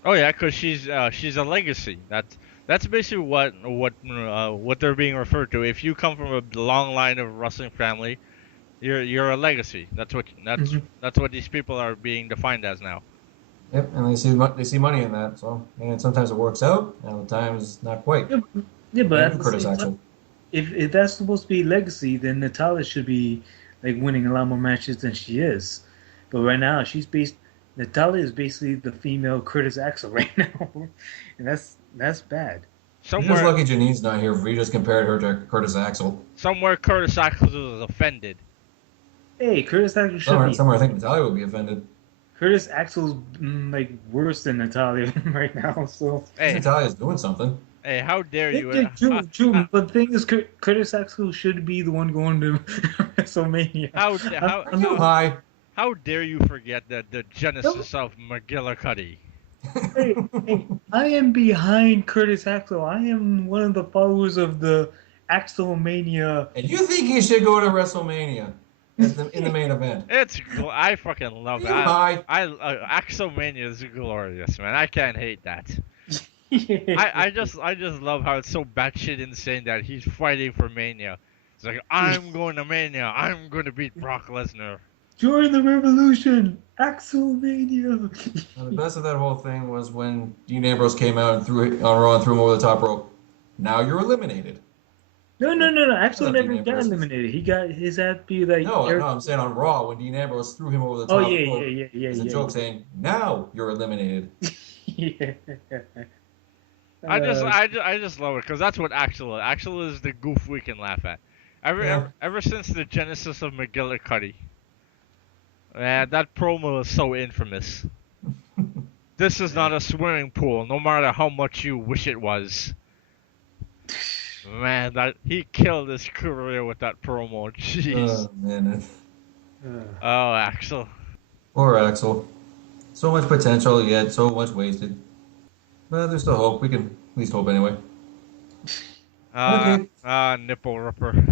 Oh yeah, because she's a legacy. That's basically what they're being referred to. If you come from a long line of wrestling family, you're a legacy. Mhm. That's what these people are being defined as now. Yep, and they see money in that. So and sometimes it works out, and other times not quite. Yeah, yeah, but at And the Curtis same time, Axel. if that's supposed to be legacy, then Natalia should be like winning a lot more matches than she is. But right now, Natalia is basically the female Curtis Axel right now, and that's bad. You're just Somewhere lucky Janine's not here. We just compared her to Curtis Axel. somewhere Curtis Axel was offended. Hey, Curtis Axel should be. Somewhere I think Natalia would be offended. Curtis Axel's like worse than Natalia right now. So Because Hey, Natalia's doing something. hey, how dare yeah, you? yeah, true, How, true. But the thing is, Curtis Axel should be the one going to WrestleMania. how, I'm, how, Are I'm, you how, high? how dare you forget the genesis of McGillicuddy? hey, I am behind Curtis Axel. I am one of the followers of the Axelmania. And you think he should go to WrestleMania? in the main event. I fucking love You that. high. Axelmania is glorious, man. I can't hate that. I just love how it's so batshit insane that he's fighting for Mania. It's like I'm going to Mania. I'm going to beat Brock Lesnar. Join the revolution, Axelmania. Now, the best of that whole thing was when Dean Ambrose came out and threw it on Raw and threw him over the top rope. Now you're eliminated. No. I Axel thought Dean never got Ambrose was. eliminated. He got his ass beat like No, I'm saying on Raw when Dean Ambrose threw him over the Oh top yeah, rope as a joke, yeah. saying, "Now you're eliminated." Yeah. I just love it because that's what Axel is. Axel is the goof we can laugh at. Yeah. Ever since the genesis of McGillicuddy, man, that promo is so infamous. This is not a swimming pool, no matter how much you wish it was. Man, that he killed his career with that promo. Jeez. Oh man, Oh, Axel. poor Axel. So much potential, yet so much wasted. But there's still hope. We can at least hope anyway. Okay. Nipple ripper.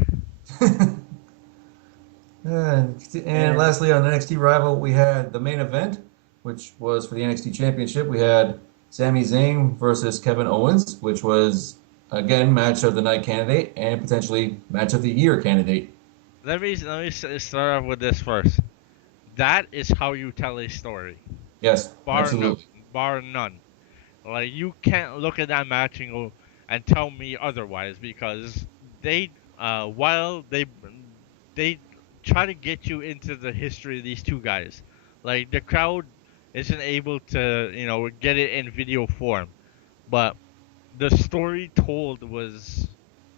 And lastly, on NXT Rival, we had the main event, which was for the NXT Championship. We had Sami Zayn versus Kevin Owens, which was, again, match of the night candidate and potentially match of the year candidate. Let me start off with this first. That is how you tell a story. Yes, Bar none. absolutely. Bar none. Like, you can't look at that match and go and tell me otherwise because while they try to get you into the history of these two guys, like the crowd isn't able to get it in video form, but the story told was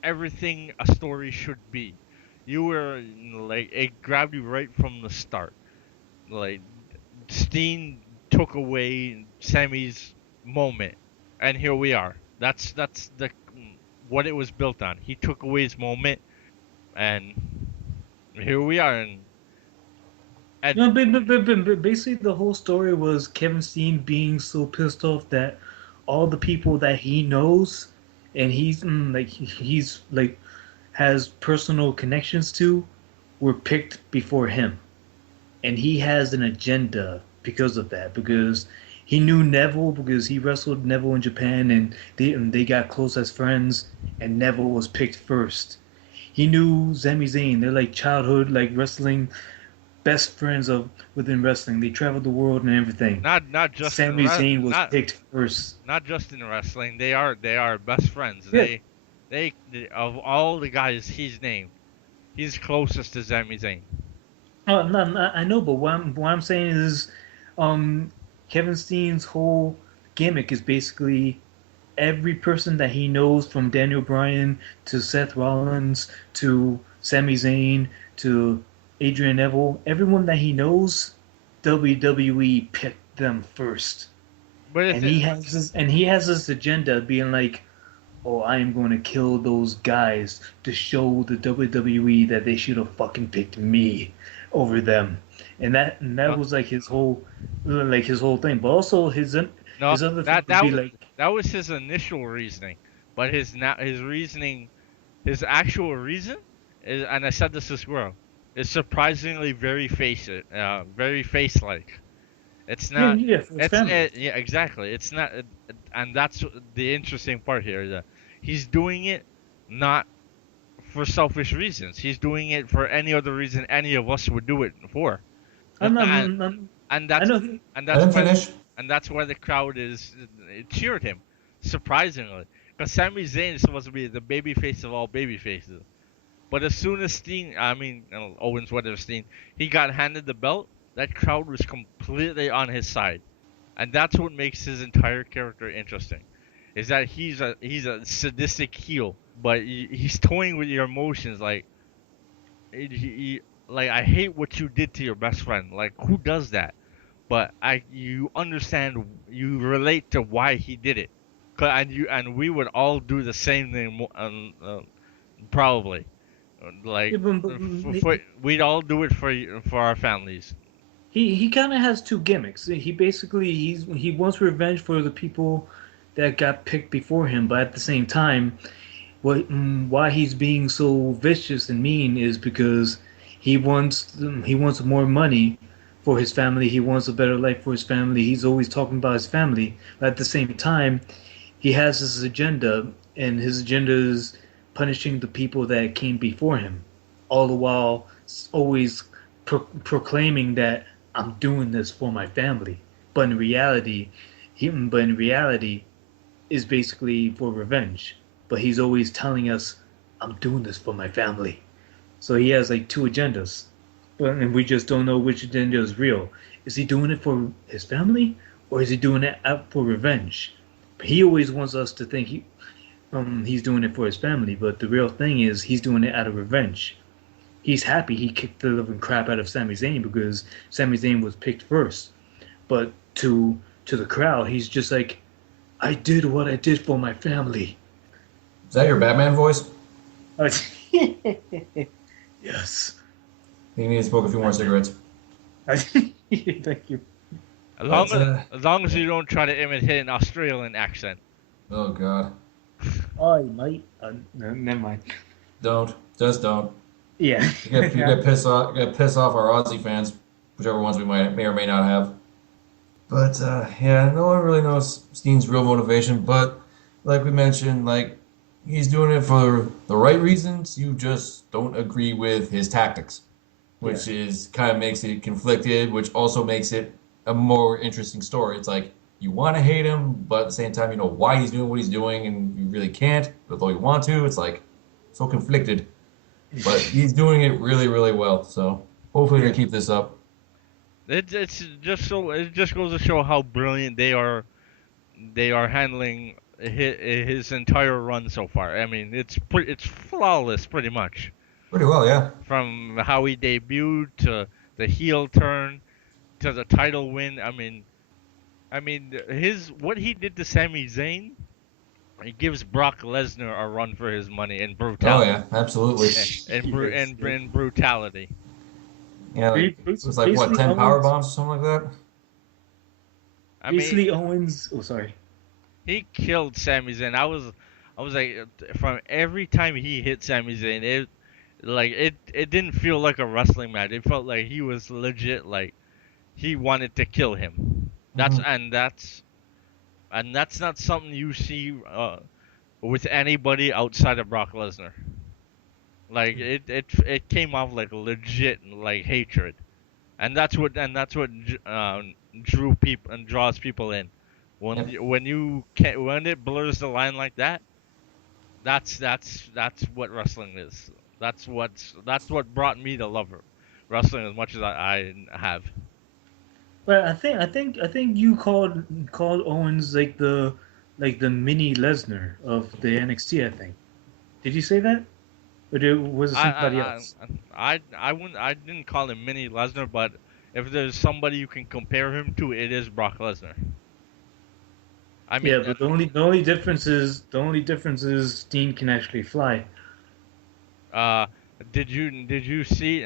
everything a story should be. You were like it grabbed you right from the start. Like Steen took away Sammy's moment, and here we are. That's the what it was built on. He took away his moment, and here we are. And No, but basically the whole story was Kevin Steen being so pissed off that all the people that he knows and he's like has personal connections to were picked before him, and he has an agenda because of that. Because he knew Neville because he wrestled Neville in Japan, and they got close as friends, and Neville was picked first. He knew Sami Zayn. They're like childhood like wrestling best friends of within wrestling. They traveled the world and everything. not just Sami Zayn was picked first. not just in wrestling. They are best friends. Yeah. They of all the guys he's named, he's closest to Sami Zayn. Oh, no, I know, but what I'm saying is, Kevin Steen's whole gimmick is basically every person that he knows, from Daniel Bryan to Seth Rollins to Sami Zayn to Adrian Neville, everyone that he knows, WWE picked them first. But And he has this agenda being like, oh, I am going to kill those guys to show the WWE that they should have fucking picked me over them. And that was like his whole thing. But also his other thing would be like, that was his initial reasoning, but his reasoning, his actual reason is, and I said this as well, is surprisingly very face like. It's not. Yeah, exactly. It's not, and that's the interesting part here. That he's doing it not for selfish reasons. He's doing it for any other reason any of us would do it for. And that's I know. and Let him finish. that's why the crowd it cheered him, surprisingly, because Sami Zayn is supposed to be the baby face of all baby faces. But as soon as Owens, whatever Steen, he got handed the belt, that crowd was completely on his side, and that's what makes his entire character interesting. Is that he's a sadistic heel, but he's toying with your emotions. Like like, I hate what you did to your best friend. Like, who does that? But you understand, you relate to why he did it, and we would all do the same thing, probably. Like, we'd all do it for our families. He kind of has two gimmicks. He wants revenge for the people that got picked before him, but at the same time, why he's being so vicious and mean is because he wants more money for his family. He wants a better life for his family. He's always talking about his family, but at the same time, he has his agenda, and his agenda is punishing the people that came before him, all the while always proclaiming that I'm doing this for my family. But in reality, is basically for revenge. But he's always telling us, I'm doing this for my family. So he has like two agendas, and we just don't know which agenda is real. Is he doing it for his family, or is he doing it out for revenge? He always wants us to think he's doing it for his family, but the real thing is he's doing it out of revenge. He's happy he kicked the living crap out of Sami Zayn because Sami Zayn was picked first. But to the crowd, he's just like, I did what I did for my family. Is that your Batman voice? Yes. You need to smoke a few more cigarettes. Thank you. As long as you don't try to imitate an Australian accent. Oh God. Oh, you might. No, never mind. Don't. Just don't. Yeah. You get pissed off. Get pissed off our Aussie fans, whichever ones we may or may not have. But yeah, no one really knows Steen's real motivation. But like we mentioned, like he's doing it for the right reasons. You just don't agree with his tactics, which is kind of makes it conflicted, which also makes it a more interesting story. It's like you want to hate him, but at the same time, you know why he's doing what he's doing, and you really can't. But though you want to, it's like so conflicted. But he's doing it really, really well. So hopefully they keep this up. It just goes to show how brilliant they are handling his entire run so far. I mean, it's flawless pretty much. Pretty well, yeah. From how he debuted to the heel turn to the title win. I mean his what he did to Sami Zayn. It gives Brock Lesnar a run for his money in Oh brutality. yeah, absolutely. In brutality. Yeah, like, it was like what, 10 power bombs or something like that. Basically, Owens. Oh, sorry. He killed Sami Zayn. I was like, from every time he hit Sami Zayn, it didn't feel like a wrestling match. It felt like he was legit, like he wanted to kill him. And that's not something you see with anybody outside of Brock Lesnar. Like it came off like legit like hatred, and that's what drew people and draws people in. When it blurs the line like that, that's what wrestling is. That's what brought me to love wrestling as much as I have. But I think you called Owens like the mini Lesnar of the NXT. I think. Did you say that, was it somebody else? I didn't call him mini Lesnar, but if there's somebody you can compare him to, it is Brock Lesnar. I mean, Yeah, but the only difference is Steen can actually fly. uh, did you see?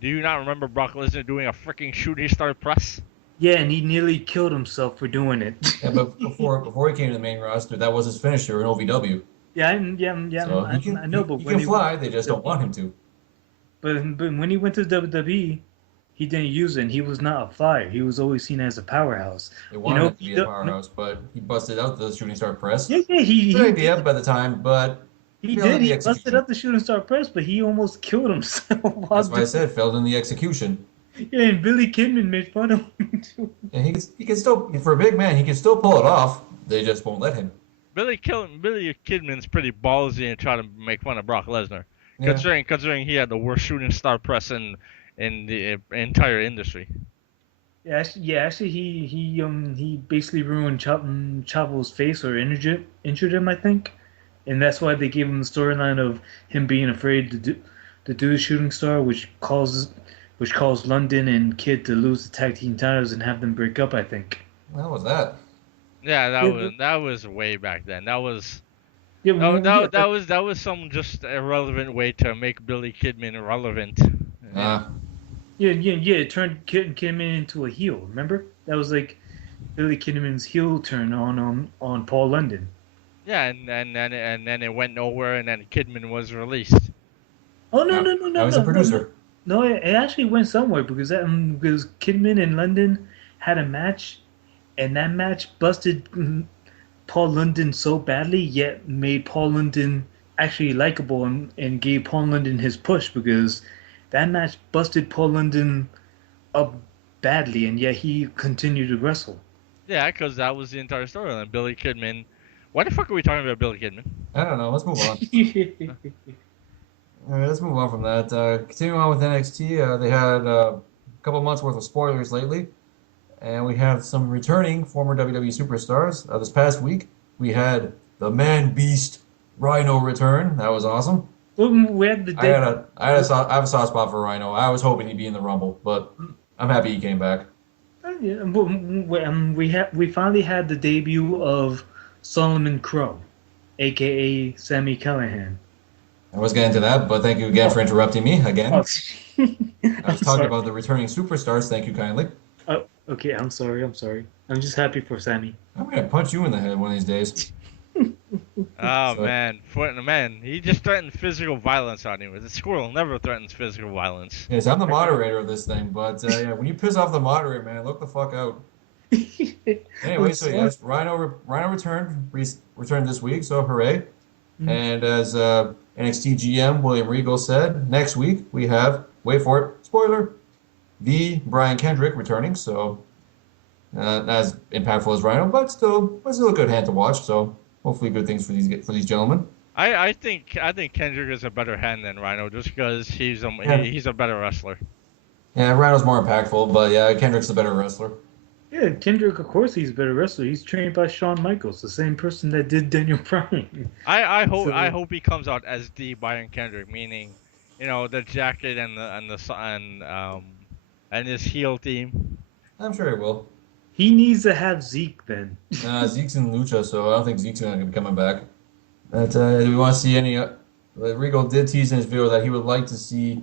Do you not remember Brock Lesnar doing a freaking shooting star press? Yeah, and he nearly killed himself for doing it. Yeah, but before he came to the main roster, that was his finisher in OVW. Yeah. So I know, but he when can fly. They just don't want him to. But when he went to WWE, he didn't use it. And he was not a flyer. He was always seen as a powerhouse. They wanted it to be a powerhouse, but he busted out the shooting star press. Yeah, Good idea by the time, but he did. He busted up the shooting star press, but he almost killed himself. That's why I said failed in the execution. Yeah, and Billy Kidman made fun of him too. And he can still, for a big man, he can still pull it off. They just won't let him. Billy Kidman's pretty ballsy and trying to make fun of Brock Lesnar, considering he had the worst shooting star press in the entire industry. Actually, he basically ruined Chavo's face or injured him, I think, and that's why they gave him the storyline of him being afraid to do the shooting star, which caused London and Kid to lose the tag team titles and have them break up, I think. How was that? Yeah, that was way back then. That was some just irrelevant way to make Billy Kidman irrelevant. It turned Kidman into a heel. Remember? That was like Billy Kidman's heel turn on Paul London. Yeah, and then it went nowhere, and then Kidman was released. Oh no Now, no no now no he's a no no no producer. no! It actually went somewhere because Kidman and London had a match, and that match busted Paul London so badly, yet made Paul London actually likable and gave Paul London his push because that match busted Paul London up badly, and yet he continued to wrestle. Yeah, because that was the entire storyline. Billy Kidman. Why the fuck are we talking about Billy Kidman? I don't know. Let's move on. All right, let's move on from that. Continuing on with NXT, they had a couple months worth of spoilers lately, and we have some returning former WWE superstars. This past week, we had the Man Beast Rhino return. That was awesome. We had the day. I have a soft spot for Rhino. I was hoping he'd be in the Rumble, but I'm happy he came back. Yeah, we finally had the debut of Solomon Crow, aka Sammy Callahan. I was getting to that, but thank you again for interrupting me Oh, again. I I'm was talking sorry. about the returning superstars. Thank you kindly. Oh, okay, I'm sorry. I'm sorry. I'm just happy for Sammy. I'm gonna punch you in the head one of these days. Oh So, man, he just threatened physical violence on you. The squirrel never threatens physical violence. yes, I'm the moderator of this thing, but yeah, when you piss off the moderator, man, look the fuck out. I'm Anyway, so sorry. yes, Rhino returned this week, so hooray! Mm. And as NXT GM William Regal said, next week we have, wait for it, spoiler, the Brian Kendrick returning. So not as impactful as Rhino, but still a good hand to watch. So hopefully good things for these gentlemen. I think Kendrick is a better hand than Rhino just because Yeah, he's a better wrestler. yeah, Rhino's more impactful, but yeah, Kendrick's the better wrestler. Yeah, Kendrick, of course, he's a better wrestler. He's trained by Shawn Michaels, the same person that did Daniel Bryan. I So, hope he comes out as the Brian Kendrick, meaning, the jacket and his heel team. I'm sure he will. he needs to have Zeke then. Zeke's in Lucha, so I don't think Zeke's gonna be coming back. But do we want to see any? Regal did tease in his video that he would like to see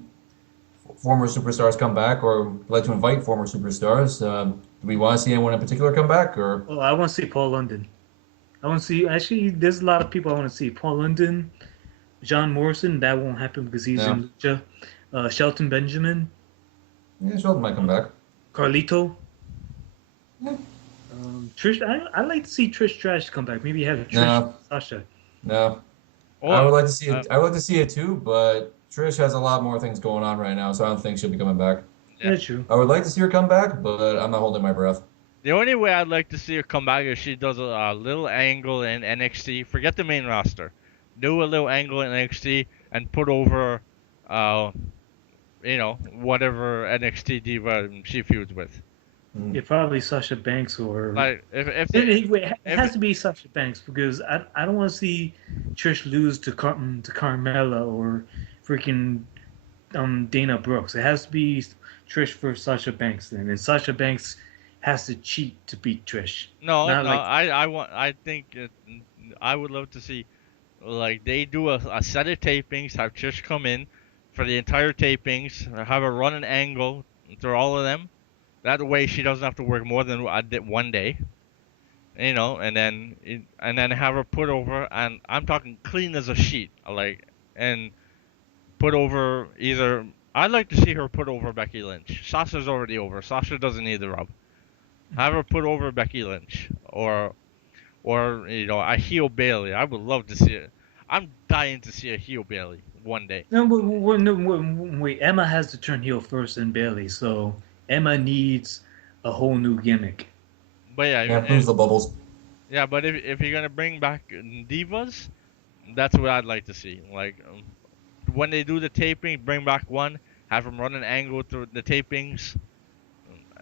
former superstars come back, or like to invite former superstars. Do we want to see anyone in particular come back, or Oh, I want to see Paul London. I want to see, actually, there's a lot of people I want to see. Paul London, John Morrison, that won't happen because he's no? in Lucha. Shelton Benjamin, Yeah, Sheldon might come back. Carlito. Yeah. Trish, I'd like to see Trish Stratus come back. Maybe have Trish No, Sasha. no. I would Or like to see it. I would like to see it too, but Trish has a lot more things going on right now, so I don't think she'll be coming back. yeah, Yeah, true. I would like to see her come back, but I'm not holding my breath. the only way I'd like to see her come back is she does a little angle in NXT. Forget the main roster. Do a little angle in NXT and put over, uh, whatever NXT diva she feuds with. Mm. Yeah, probably Sasha Banks or Like if wait, it if has to be Sasha Banks because I don't want to see Trish lose to to Carmella or freaking Dana Brooks. It has to be Trish for Sasha Banks then, and Sasha Banks has to cheat to beat Trish. no Not no like I think I would love to see, like, they do a set of tapings, have Trish come in for the entire tapings, have her run an angle through all of them. That way she doesn't have to work more than one day, and then have her put over, and I'm talking clean as a sheet, like, and put over either. I'd like to see her put over Becky Lynch. Sasha's already over. Sasha doesn't need the rub. Have her put over Becky Lynch, or a heel Bailey. I would love to see it. I'm dying to see a heel Bailey one day. no, wait. Emma has to turn heel first and Bailey, so Emma needs a whole new gimmick. But yeah, Yeah, lose the bubbles. yeah. But if you're gonna bring back divas, that's what I'd like to see. Like, when they do the taping, bring back one, have them run an angle through the tapings,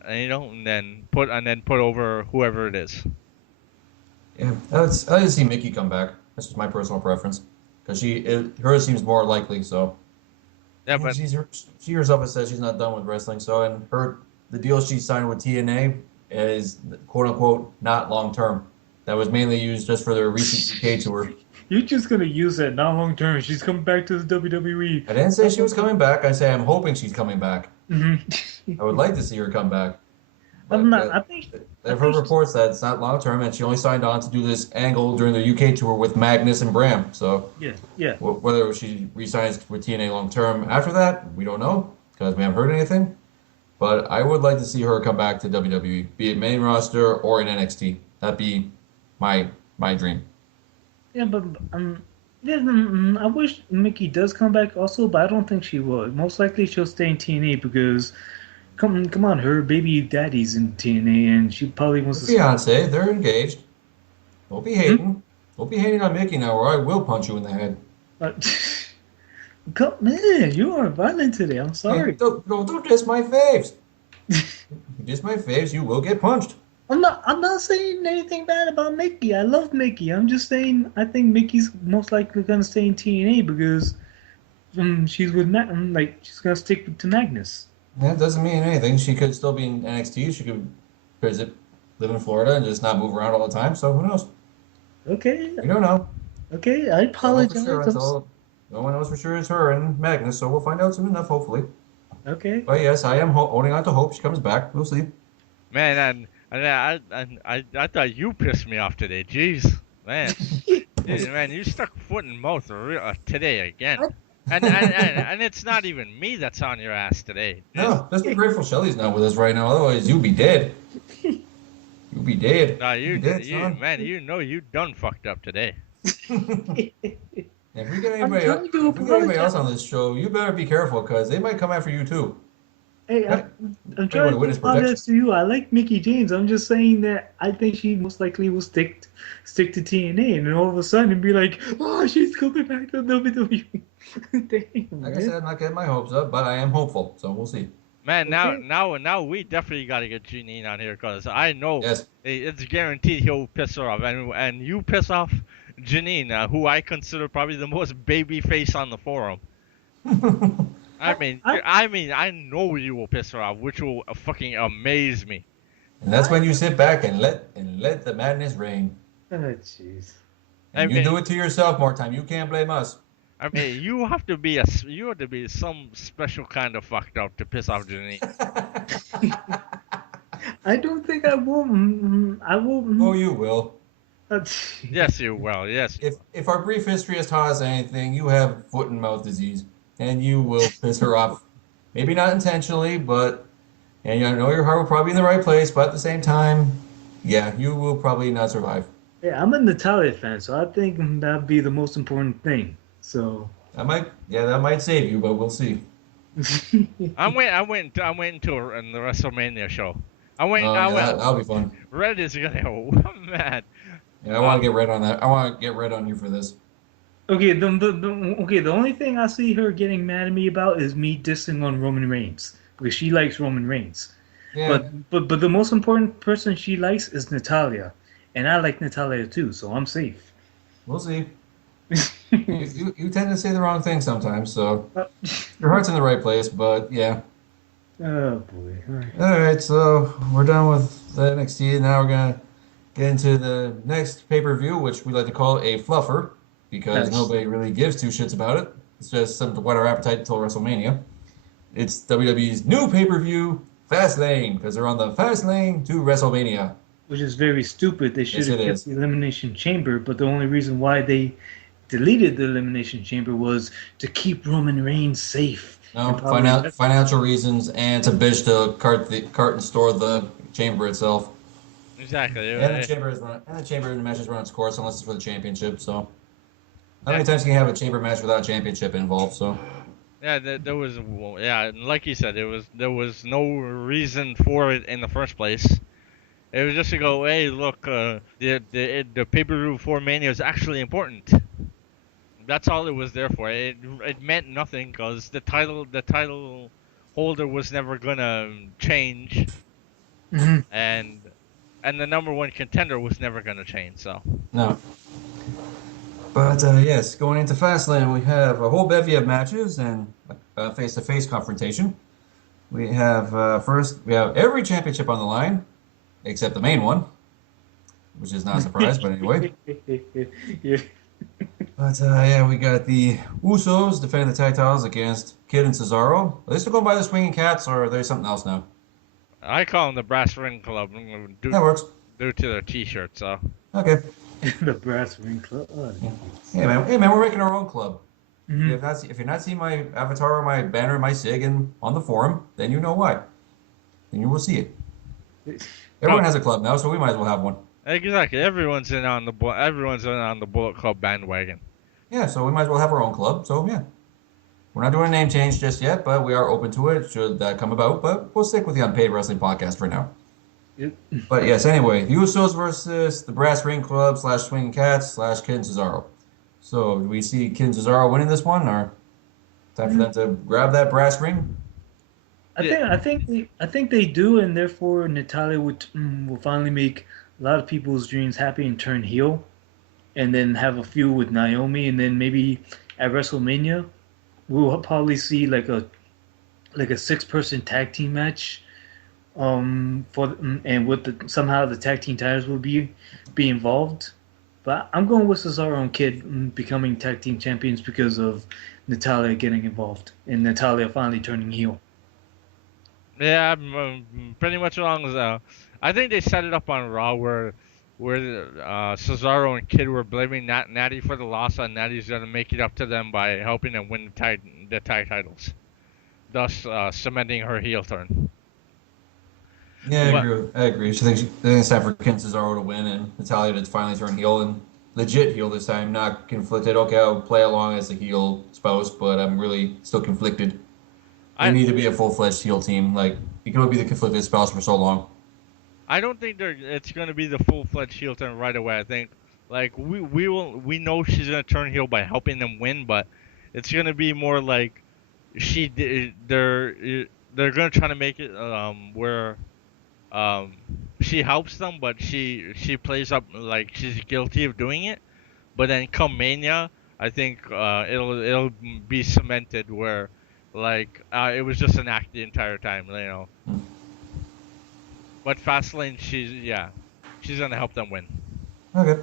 and then put over whoever it is. Yeah, I'd like to see Mickey come back. That's just my personal preference, because hers seems more likely. So Yeah, yeah, but she herself has said she's not done with wrestling. So and the deal she signed with TNA is quote unquote not long term. That was mainly used just for their recent UK tour. You're just gonna use that not long term. She's coming back to the WWE. I didn't say she was coming back. I say I'm hoping she's coming back. hmm I would like to see her come back. I'm But not. I I've heard think she's. reports that it's not long term, and she only signed on to do this angle during the UK tour with Magnus and Bram. So Yeah, yeah. whether she resigns with TNA long term after that, we don't know because we haven't heard anything. But I would like to see her come back to WWE, be it main roster or in NXT. That'd be my my dream. Yeah, but yeah, I wish Mickey does come back also, but I don't think she will. Most likely she'll stay in TNA because come on, her baby daddy's in TNA, and she probably Her wants to. fiance, they're engaged. Don't be Hmm? hating. Don't be hating on Mickey now, or I will punch you in the head. Uh, man, you are violent today. I'm Hey, sorry. don't diss my faves. If you diss my faves, you will get punched. I'm not saying anything bad about Mickey. I love Mickey. I'm just saying I think Mickey's most likely gonna stay in TNA because she's with like she's gonna stick to Magnus. That doesn't mean anything. She could still be in NXT. She could visit, live in Florida, and just not move around all the time. So who knows? Okay, We don't know. okay. I Don't know for sure apologize. until no one knows for sure it's her and Magnus. So we'll find out soon enough, hopefully. Okay. But yes, I am holding on to hope she comes back. We'll see. Man, I thought you pissed me off today. Jeez, man. Yeah, man, you stuck foot in mouth today again. And it's not even me that's on your ass today. No, just be grateful Shelly's not with us right now. Otherwise, you'd be dead. You'd be dead. Nah, You'd be dead, son. man, you know you done fucked up today. If we get I'm anybody, trying to if we get anybody else apologize. on this show, you better be careful because they might come after you too. Hey, Right? I'm Might want trying to to witness protection. apologize to you. I like Mickey James. I'm just saying that I think she most likely will stick to TNA, and then all of a sudden be like, oh, she's coming back to WWE. Damn, Like I man. said, I'm not getting my hopes up, but I am hopeful. So we'll see. Man, Okay. now we definitely gotta get Janine on here because I know Yes. it's guaranteed he'll piss her off, and you piss off Janine, who I consider probably the most baby face on the forum. I, I, I know you will piss her off, which will fucking amaze me. And that's when you sit back and let the madness reign. oh, jeez. I And you mean, do it to yourself more time. You can't blame us. you have to be some special kind of fucked up to piss off Janine. I don't think I will. I will. Oh, you will. Yes, you will. Yes. If our brief history has taught us anything, you have foot and mouth disease, and you will piss her off. Maybe not intentionally, but and I know your heart will probably be in the right place, but at the same time, yeah, you will probably not survive. Yeah, I'm a Natalia fan, so I think that'd be the most important thing. So. That might save you, but we'll see. I went to in the WrestleMania show. I Yeah, went. that'll be fun. Red is gonna go mad. Yeah, I want to get red on that. I want to get red on you for this. Okay, the only thing I see her getting mad at me about is me dissing on Roman Reigns because she likes Roman Reigns. Yeah, But the most important person she likes is Natalia, and I like Natalia too, so I'm safe. we'll see. You tend to say the wrong thing sometimes, so your heart's in the right place. But yeah. Oh boy. All right. All right, so we're done with the NXT. Now we're gonna get into the next pay-per-view, which we like to call a fluffer because Nice. nobody really gives two shits about it. It's just something to whet our appetite until WrestleMania. It's WWE's new pay-per-view, FastLane, because they're on the fast lane to WrestleMania. Which is very stupid. They should Yes, have it kept is. the Elimination Chamber, but the only reason why they deleted the Elimination Chamber was to keep Roman Reigns safe. No, And probably financial reasons and to bitch to cart and store the chamber itself. Exactly. And the chamber and the matches run its course unless it's for the championship. So, how many times can you have a chamber match without a championship involved? So, Yeah, there was and like you said, there was no reason for it in the first place. It was just to go, hey, look, the pay-per-view for Mania is actually important. That's all it was there for. It meant nothing because the title holder was never gonna change, Mhm. and the number one contender was never gonna change. So no. But yes, going into Fastlane, we have a whole bevy of matches and a face-to-face confrontation. We have first, we have every championship on the line, except the main one, which is not a surprise, but anyway. Yeah. But yeah, we got the Usos defending the tag titles against Kid and Cesaro. Are they still going by the Swinging Cats, or are they something else now? I call them the Brass Ring Club That works. due to their T-shirts. So Okay. The brass ring club. Oh, Yeah. nice. Hey man, we're making our own club. Hmm. If you're not seeing my avatar or my banner, my sig, and on the forum, then you know why. Then you will see it. oh, Everyone has a club now, so we might as well have one. exactly. Everyone's in on the Bullet Club bandwagon. Yeah, so we might as well have our own club. So yeah, we're not doing a name change just yet, but we are open to it should that come about. But we'll stick with the Unpaid Wrestling Podcast for now. It, But yes, anyway, the Usos versus the Brass Ring Club slash Swinging Cats slash Ken Cesaro. So do we see Ken Cesaro winning this one, or time for them to grab that brass ring? Yeah, I think they do, and therefore Natalia will finally make a lot of people's dreams happy and turn heel, and then have a feud with Naomi, and then maybe at WrestleMania we'll probably see like a six-person tag team match. And with somehow the tag team titles will be involved. But I'm going with Cesaro and Kid becoming tag team champions because of Natalia getting involved and Natalia finally turning heel. yeah, I'm pretty much along with. I think they set it up on Raw where Cesaro and Kid were blaming Natty for the loss, and Natty's gonna make it up to them by helping them win the tag titles, thus cementing her heel turn. Yeah, But I agree. She thinks it's time for Ken Cesaro to win and Natalia to finally turn heel and legit heel this time, not conflicted. Okay, I'll play along as a heel spouse, but I'm really still conflicted. They I need to be a full-fledged heel team. Like you can only be the conflicted spouse for so long. I don't think it's gonna be the full fledged heel turn right away. I think like we know she's gonna turn heel by helping them win, but it's gonna be more like they're gonna try to make it where um she helps them, but she plays up like she's guilty of doing it. But then come Mania, I think it'll be cemented where like it was just an act the entire time, you know. But Fastlane, she's gonna help them win. Okay.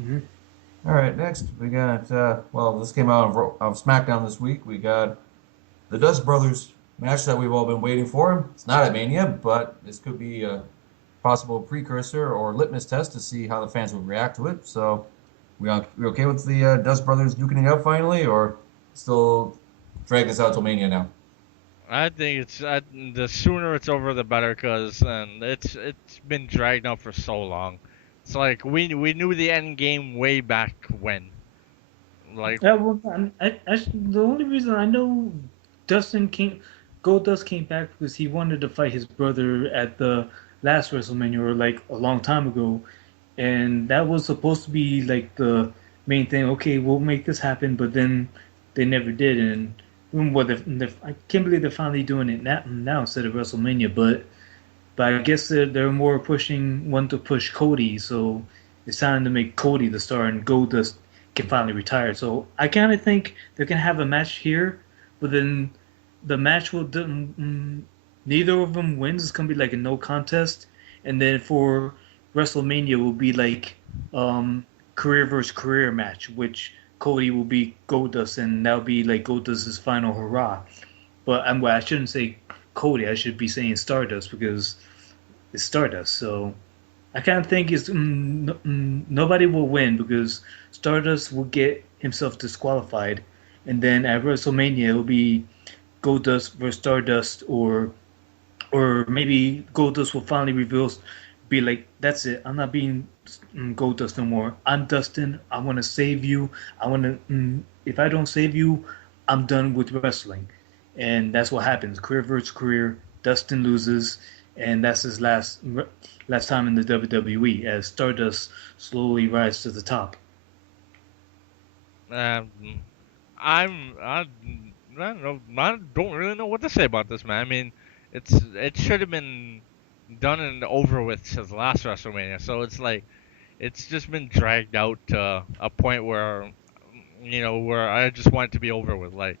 Mm-hmm. All right. Next, we got. Well, this came out of SmackDown this week. We got the Dust Brothers match that we've all been waiting for. It's not at Mania, but this could be a possible precursor or litmus test to see how the fans will react to it. So, we okay with the Dust Brothers duking it out finally, or still drag this out till Mania now? I think the sooner it's over, the better, cause it's been dragged out for so long. It's like we knew the end game way back when. Like Yeah, well, the only reason I know Dustin came, Goldust came back because he wanted to fight his brother at the last WrestleMania, or like a long time ago, and that was supposed to be like the main thing. Okay, we'll make this happen, but then they never did, and I can't believe they're finally doing it now instead of WrestleMania. But I guess they're more pushing one to push Cody, so it's time to make Cody the star, and Goldust can finally retire. So I kind of think they're gonna have a match here, but then the match will neither of them wins. It's gonna be like a no contest, and then for WrestleMania will be like career versus career match, which Cody will be Goldust, and that'll be like Goldust's final hurrah. But well, I shouldn't say Cody. I should be saying Stardust because it's Stardust. So I kind of think nobody will win because Stardust will get himself disqualified, and then at WrestleMania it'll be Goldust versus Stardust, or maybe Goldust will finally reveal, be like, "That's it. I'm not being Goldust no more. I'm Dustin. I want to save you. I want to. If I don't save you, I'm done with wrestling." And that's what happens. Career versus career. Dustin loses, and that's his last time in the WWE as Stardust slowly rises to the top. um, I don't know. I don't really know what to say about this, man. I mean, it should have been done and over with since last WrestleMania. So it's like it's just been dragged out to a point where where I just want it to be over with. Like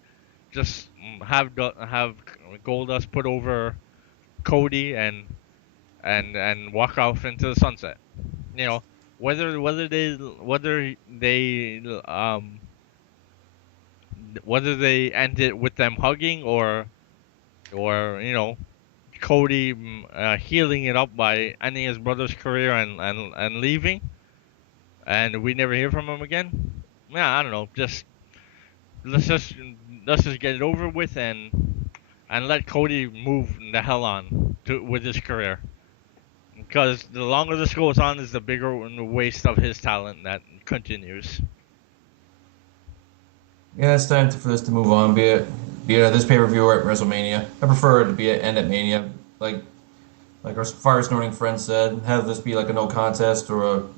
just have Goldust put over Cody and walk off into the sunset. You know, whether they end it with them hugging or Cody healing it up by ending his brother's career and leaving, and we never hear from him again. Yeah, I don't know. Let's just let's just get it over with and let Cody move the hell on with his career. Because the longer this goes on, is the bigger waste of his talent that continues. Yeah, it's time for this to move on. Be it this pay-per-view or at WrestleMania. I prefer it to be end at Mania. Like like our fire snorting friend said, have this be like a no contest or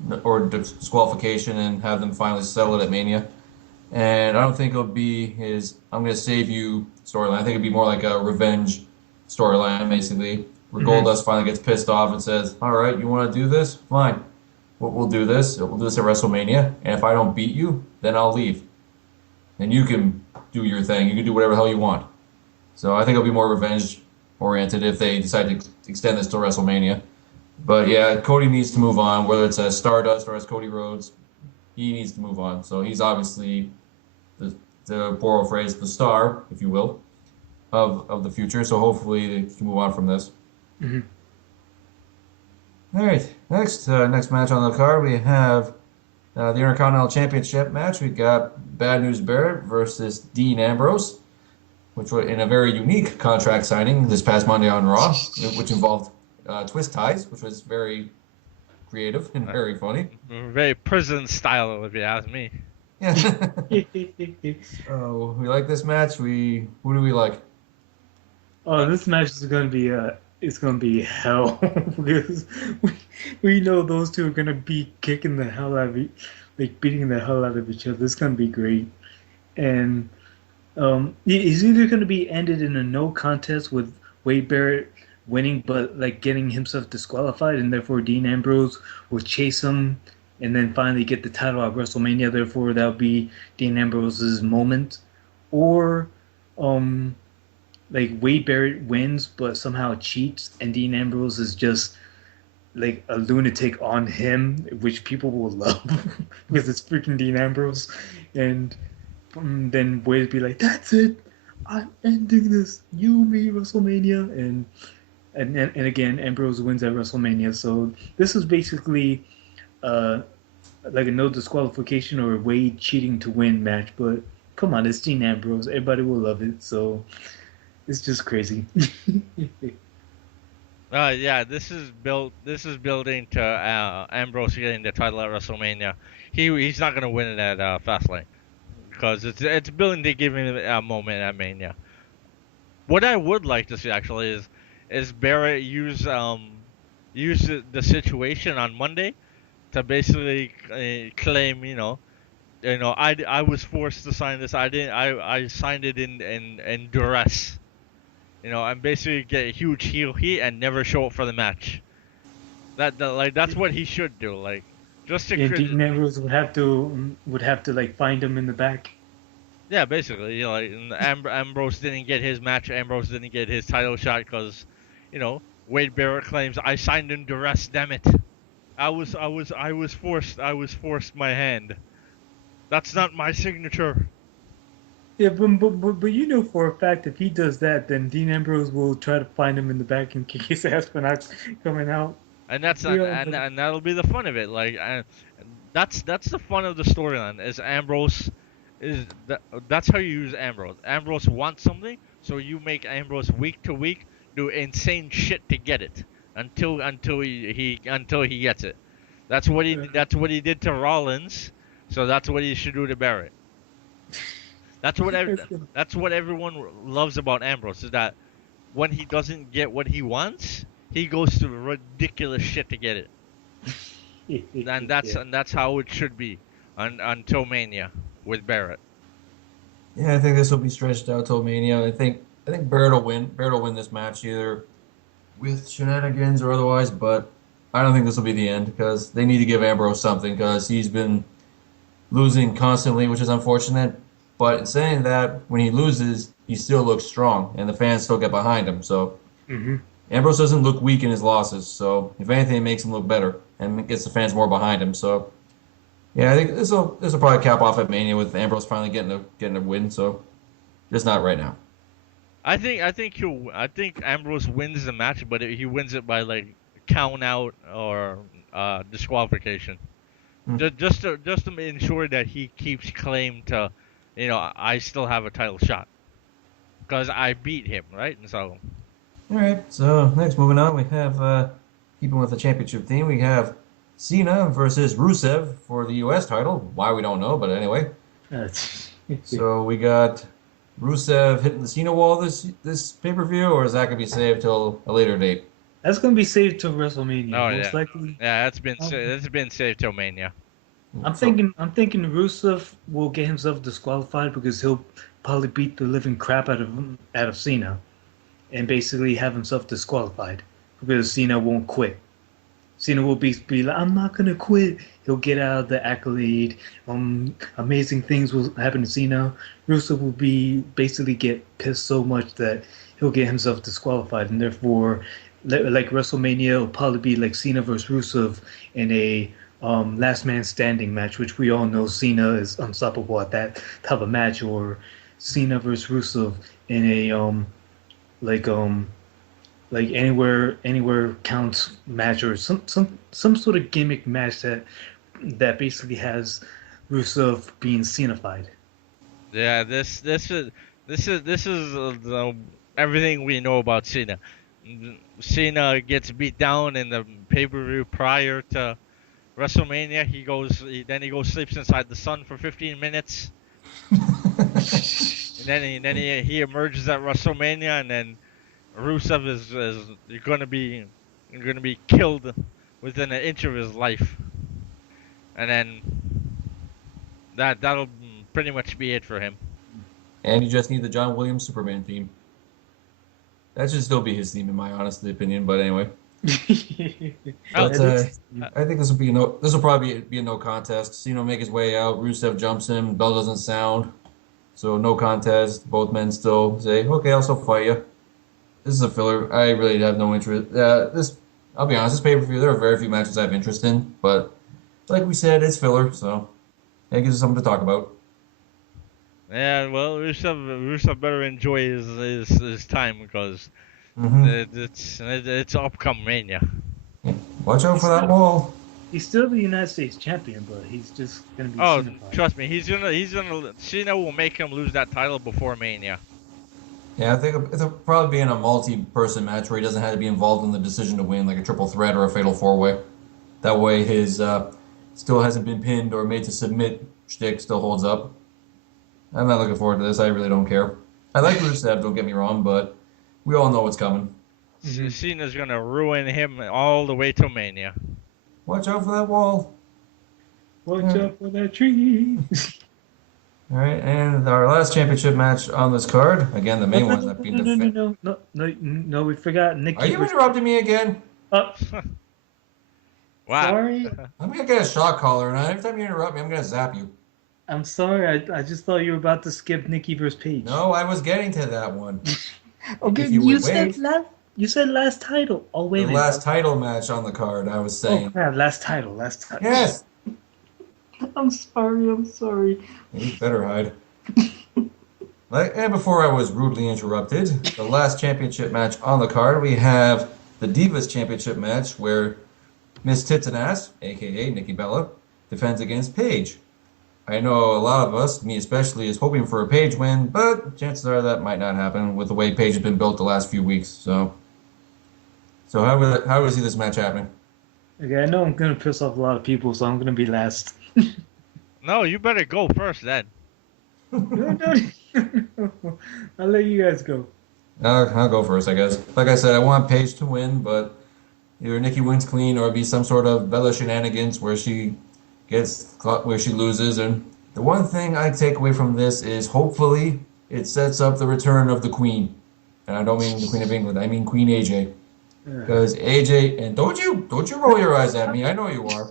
disqualification and have them finally settle it at Mania. And I don't think it'll be his "I'm gonna save you" storyline. I think it'd be more like a revenge storyline, basically. Where Goldust finally gets pissed off and says, "All right, you want to do this? Fine. We'll do this. We'll do this at WrestleMania. And if I don't beat you, then I'll leave. And you can do your thing. You can do whatever the hell you want." So I think it'll be more revenge oriented if they decide to extend this to WrestleMania. But yeah, Cody needs to move on, whether it's as Stardust or as Cody Rhodes. He needs to move on. So he's obviously the borrow phrase, the star, if you will, of the future. So hopefully they can move on from this. Mm-hmm. All right, next match on the card we have the Intercontinental Championship match. We got Bad News Barrett versus Dean Ambrose, which was in a very unique contract signing this past Monday on Raw, which involved twist ties, which was very creative and very funny. Very prison style, if you ask me. Yeah. Oh, we like this match. Who do we like? Oh, this match is gonna be it's gonna be hell because we know those two are gonna be kicking the hell out of like beating the hell out of each other. It's gonna be great, and it's either gonna be ended in a no contest with Wade Barrett winning, but like getting himself disqualified, and therefore Dean Ambrose will chase him and then finally get the title at WrestleMania. Therefore, that'll be Dean Ambrose's moment, or like Wade Barrett wins but somehow cheats, and Dean Ambrose is just like a lunatic on him, which people will love because it's freaking Dean Ambrose, and then Wade be like, "That's it, I'm ending this. You, me, WrestleMania," and again Ambrose wins at WrestleMania. So this is basically like a no disqualification or Wade cheating to win match, but come on, it's Dean Ambrose. Everybody will love it. So it's just crazy. Yeah, this is building to Ambrose getting the title at WrestleMania. He's not gonna win it at FastLane because it's building to give him a moment at Mania. What I would like to see actually is Barrett use the situation on Monday to basically claim, I was forced to sign this. I signed it in duress. And basically get a huge heel heat and never show up for the match. That's what he should do. Like, just to Dean Ambrose would have to like find him in the back. Yeah, basically, Ambrose didn't get his match. Ambrose didn't get his title shot because, Wade Barrett claims I signed in duress. Damn it, I was forced. I was forced my hand. That's not my signature. Yeah, but you know for a fact if he does that, then Dean Ambrose will try to find him in the back and kick his ass for not coming out. And and that'll be the fun of it. Like, that's the fun of the storyline. Is Ambrose that's how you use Ambrose. Ambrose wants something, so you make Ambrose week to week do insane shit to get it until he gets it. That's what he did to Rollins. So that's what he should do to Barrett. That's what everyone loves about Ambrose is that when he doesn't get what he wants, he goes to ridiculous shit to get it. And that's how it should be until Mania with Barrett. Yeah, I think this will be stretched out till Mania. I think Barrett will win. Barrett will win this match either with shenanigans or otherwise, but I don't think this will be the end because they need to give Ambrose something because he's been losing constantly, which is unfortunate. But in saying that, when he loses, he still looks strong, and the fans still get behind him. So Ambrose doesn't look weak in his losses. So if anything, it makes him look better and gets the fans more behind him. So yeah, I think this will probably cap off at Mania with Ambrose finally getting a win. So just not right now. I think Ambrose wins the match, but he wins it by like count out or disqualification. Hmm. Just to ensure that he keeps claim to, I still have a title shot because I beat him, right? And so All right. So next, moving on, we have keeping with the championship theme, we have Cena versus Rusev for the U.S. title. Why we don't know, but anyway. That's So we got Rusev hitting the Cena wall this pay-per-view, or is that gonna be saved till a later date? that's gonna be saved till WrestleMania, oh most yeah, likely. yeah, Um, that's been saved till Mania. So I'm thinking Rusev will get himself disqualified because he'll probably beat the living crap out of Cena, and basically have himself disqualified because Cena won't quit. Cena will be like, I'm not gonna quit. He'll get out of the accolade. Amazing things will happen to Cena. Rusev will be basically get pissed so much that he'll get himself disqualified, and therefore, like WrestleMania, will probably be like Cena versus Rusev in a last man standing match, which we all know Cena is unstoppable at that type of match, or Cena versus Rusev in a like um like anywhere counts match, or some sort of gimmick match that basically has Rusev being scenified. Yeah, this is everything we know about Cena. Cena gets beat down in the pay-per-view prior to WrestleMania. Then he goes sleeps inside the sun for 15 minutes, and he emerges at WrestleMania, and then Rusev is gonna be killed within an inch of his life, and then that'll pretty much be it for him. and you just need the John Williams Superman theme. That should still be his theme, in my honest opinion. But anyway, Oh, but I think this will probably be a no contest. Cena will make his way out. Rusev jumps him. Bell doesn't sound, so no contest. Both men still say, "Okay, I'll still fight you." This is a filler. I really have no interest. I'll be honest. This pay-per-view, there are very few matches I have interest in, but like we said, it's filler, so it gives us something to talk about. yeah, well, Rusev better enjoy his time because Hmm. it's upcoming Mania. Watch out he's for that still wall. he's still the United States champion, but he's just gonna be Oh, scenified. trust me, Cena will make him lose that title before Mania. Yeah, I think it'll probably be in a multi-person match where he doesn't have to be involved in the decision to win, like a triple threat or a fatal four-way. That way, his still hasn't been pinned or made to submit shtick still holds up. I'm not looking forward to this. I really don't care. I like Rusev, don't get me wrong, but we all know what's coming. Hmm. Cena's gonna ruin him all the way to Mania. Watch out for that wall. Watch out for that tree. All right, and our last championship match on this card, again, the No, main no, one is no, that being no, no, no, defended. no, no, no, no, we forgot Are Nikki you versus. interrupting me again? Oh, Wow. sorry. I'm gonna get a shot caller, and every time you interrupt me, I'm gonna zap you. I'm sorry. I just thought you were about to skip Nikki versus Paige. No, I was getting to that one. Okay, If you would wait, you said last title. Oh wait the a minute. last title match on the card, I was Oh saying. crap, last title, last title. Yes, I'm sorry, I'm sorry. you better hide. And before I was rudely interrupted, the last championship match on the card, we have the Divas Championship match where Miss Tits and Ass, aka Nikki Bella, defends against Paige. I know a lot of us, me especially, is hoping for a Paige win, but chances are that might not happen with the way Paige has been built the last few weeks. So how do you see this match happening? Okay, I know I'm gonna piss off a lot of people, so I'm gonna be last. No, you better go first then. No, no. I'll let you guys go. I'll go first, I guess. Like I said, I want Paige to win, but either Nikki wins clean or it'd be some sort of Bella shenanigans where she where she loses. And the one thing I take away from this is hopefully it sets up the return of the Queen. And I don't mean the Queen of England. I mean Queen AJ. Because AJ, and don't you roll your eyes at me. I know you are.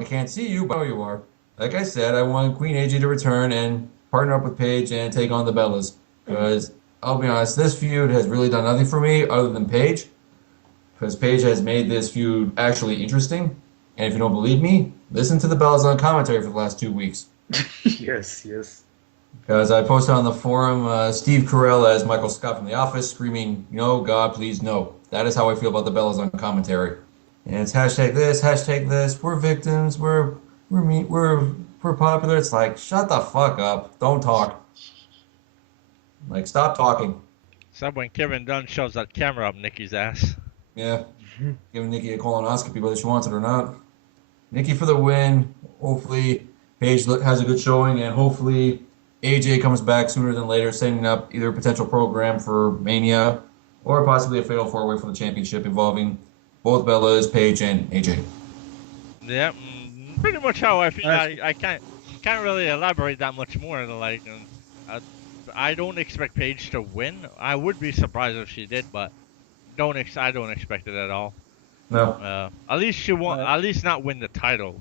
I can't see you, but I know you are. Like I said, I want Queen AJ to return and partner up with Paige and take on the Bellas. Because I'll be honest, this feud has really done nothing for me other than Paige. Because Paige has made this feud actually interesting. And if you don't believe me, listen to the Bellas on commentary for the last 2 weeks. Yes, yes. Because I posted on the forum, Steve Carell as Michael Scott from The Office screaming, "No, God, please, no." That is how I feel about the Bellas on commentary. And it's hashtag this. We're victims. We're me. We're popular. It's like, shut the fuck up. Don't talk. Like, stop talking. So when Kevin Dunn shoves that camera up Nikki's ass. Yeah, giving Nikki a colonoscopy whether she wants it or not. Nikki for the win. Hopefully, Paige has a good showing, and hopefully, AJ comes back sooner than later, setting up either a potential program for Mania or possibly a fatal four-way for the championship involving both Bellas, Paige, and AJ. Yeah, pretty much how I feel. That's I can't really elaborate that much more. Like, uh, I don't expect Paige to win. I would be surprised if she did, but I don't expect it at all. No. At least she won't. uh, At least not win the title.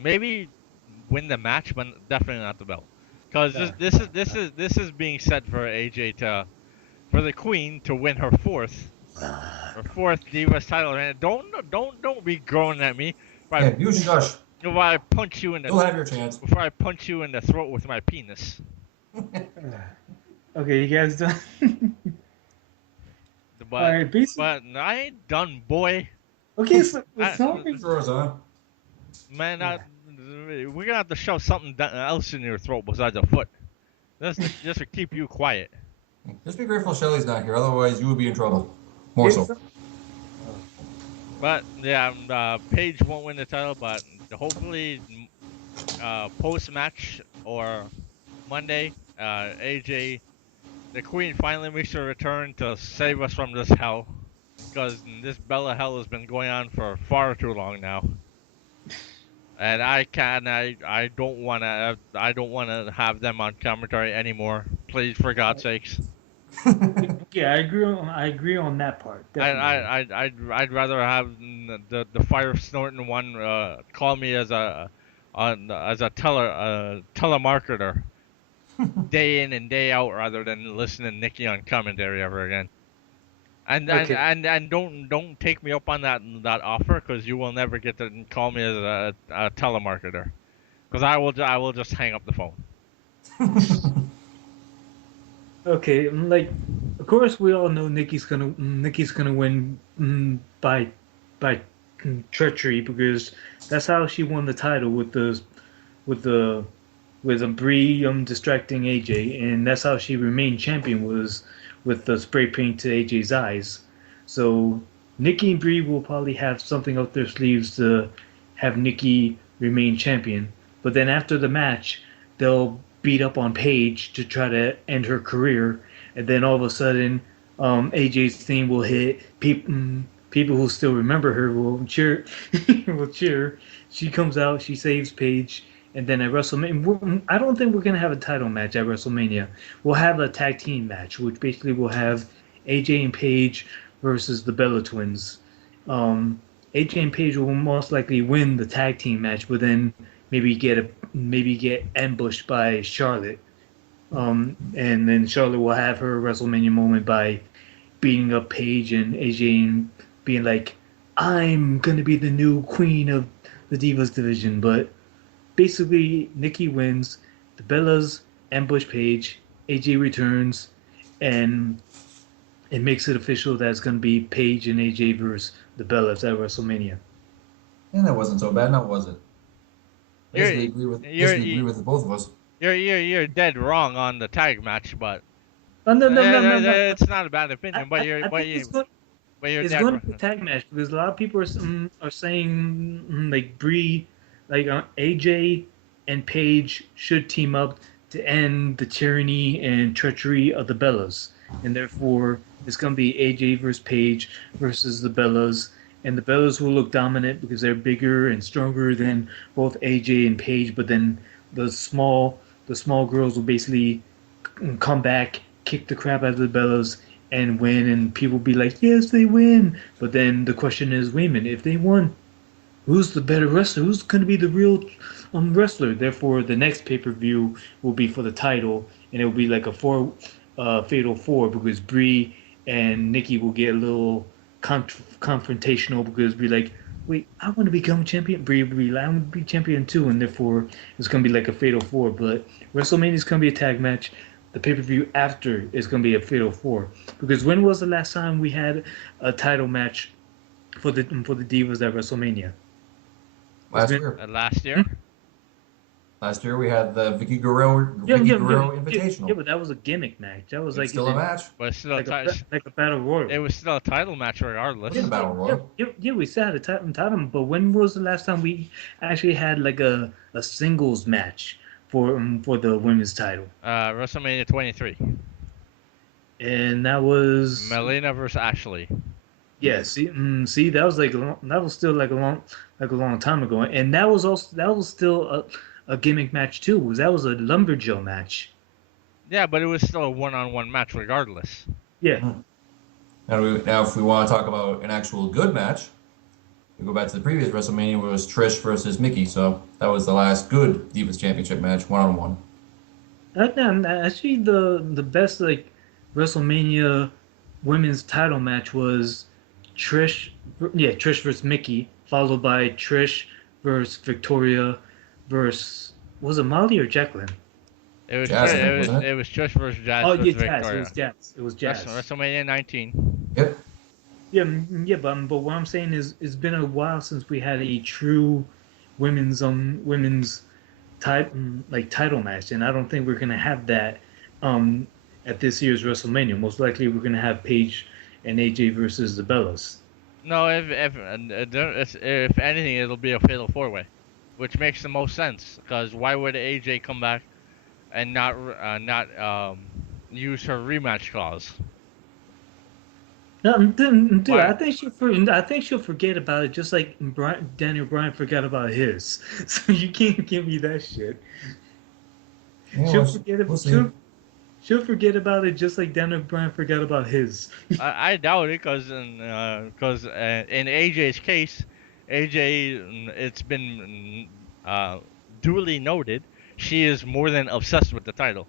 Maybe win the match, but definitely not the belt. Because yeah. this is being set for AJ to for the Queen to win her fourth Divas title. And don't be groaning at me. Hey, you should Josh. If I punch you in You'll the have your chance. before I punch you in the throat with my penis. Okay, you guys done? But All right, basically. but I ain't done, boy. Okay, so I- it's not. Yours, huh? Man, we're gonna have to shove something else in your throat besides a foot. Just to keep you quiet. Just be grateful Shelly's not here, otherwise you would be in trouble. More so. But yeah, Paige won't win the title, but hopefully, post match or Monday, AJ, the Queen finally makes her return to save us from this hell, because this Bella hell has been going on for far too long now. And I don't wanna have them on commentary anymore. Please, for God's sakes. Yeah, I agree on that part. Definitely. I'd rather have the fire snorting one call me as a telemarketer day in and day out rather than listening to Nikki on commentary ever again. Okay. And don't take me up on that offer, because you will never get to call me as a telemarketer, because I will just hang up the phone. Okay, like, of course we all know Nikki's gonna win by treachery, because that's how she won the title with the with Brie distracting AJ, and that's how she remained champion, was with the spray paint to AJ's eyes. So Nikki and Brie will probably have something up their sleeves to have Nikki remain champion. But then after the match, they'll beat up on Paige to try to end her career, and then all of a sudden, AJ's theme will hit. People who still remember her will cheer. will cheer. She comes out. She saves Paige. And then at WrestleMania, I don't think we're gonna have a title match at WrestleMania. We'll have a tag team match, which basically will have AJ and Paige versus the Bella Twins. AJ and Paige will most likely win the tag team match, but then maybe get ambushed by Charlotte. And then Charlotte will have her WrestleMania moment by beating up Paige and AJ and being like, "I'm gonna be the new queen of the Divas division." But basically, Nikki wins. The Bellas ambush Paige. AJ returns, and it makes it official that it's gonna be Paige and AJ versus the Bellas at WrestleMania. And that wasn't so bad, now was it? Basically agree with both of us. You're dead wrong on the tag match, but Oh no! it's not a bad opinion. But I think you're it's dead going to wrong. be a tag match, because a lot of people are saying like Brie, like AJ and Paige should team up to end the tyranny and treachery of the Bellas, and therefore it's going to be AJ versus Paige versus the Bellas, and the Bellas will look dominant because they're bigger and stronger than both AJ and Paige, but then the small girls will basically come back, kick the crap out of the Bellas, and win, and people be like, yes, they win. But then the question is, wait a minute, if they won, who's the better wrestler? Who's going to be the real wrestler? Therefore, the next pay per view will be for the title, and it will be like a fatal four, because Brie and Nikki will get a little confrontational, because be like, wait, I want to become champion. Brie, I want to be champion too, and therefore it's gonna be like a fatal four. But WrestleMania is gonna be a tag match. The pay per view after is gonna be a fatal four. Because when was the last time we had a title match for the Divas at WrestleMania? It's Last been year. Last hmm? year. Last year we had the Yeah, Vicky yeah, yeah, Guerrero yeah, yeah, Invitational. but that was a gimmick match. That was It's like still a match. But it's still a like a battle royal. it was still a title match It regardless. wasn't a battle royal. Yeah, we still had a title, but when was the last time we actually had like a singles match for the women's title? WrestleMania 23. And that was Melina versus Ashley. yeah. See, that was that was still like a long time ago, and that was still a gimmick match too. That was a lumberjill match. Yeah, but it was still a one-on-one match regardless. Yeah, Mhm. Now, if we want to talk about an actual good match, we go back to the previous WrestleMania where it was Trish versus Mickey. So that was the last good Divas Championship match, one-on-one. actually the best like WrestleMania women's title match was Trish, Trish versus Mickey, followed by Trish versus Victoria versus was it Molly or Jacqueline? It was Jazz, I think, wasn't it? it was Trish versus Jazz Oh yeah, versus Jazz. It Victoria. was Jazz. It was Jazz. WrestleMania 19. Yep. Yeah, yeah, but what I'm saying is it's been a while since we had a true women's type like title match, and I don't think we're gonna have that um at this year's WrestleMania. Most likely we're gonna have Paige and AJ versus the Bellas. No, if anything, it'll be a fatal four-way, which makes the most sense. Because why would AJ come back and not use her rematch clause? No, dude, Why? I think she'll forget about it, just like Daniel Bryan forgot about his. So you can't give me that shit. Yeah, She'll forget we'll it. see. She'll forget about it, just like Daniel Bryan forgot about his. I doubt it, cause in AJ's case, AJ, it's been duly noted, she is more than obsessed with the title.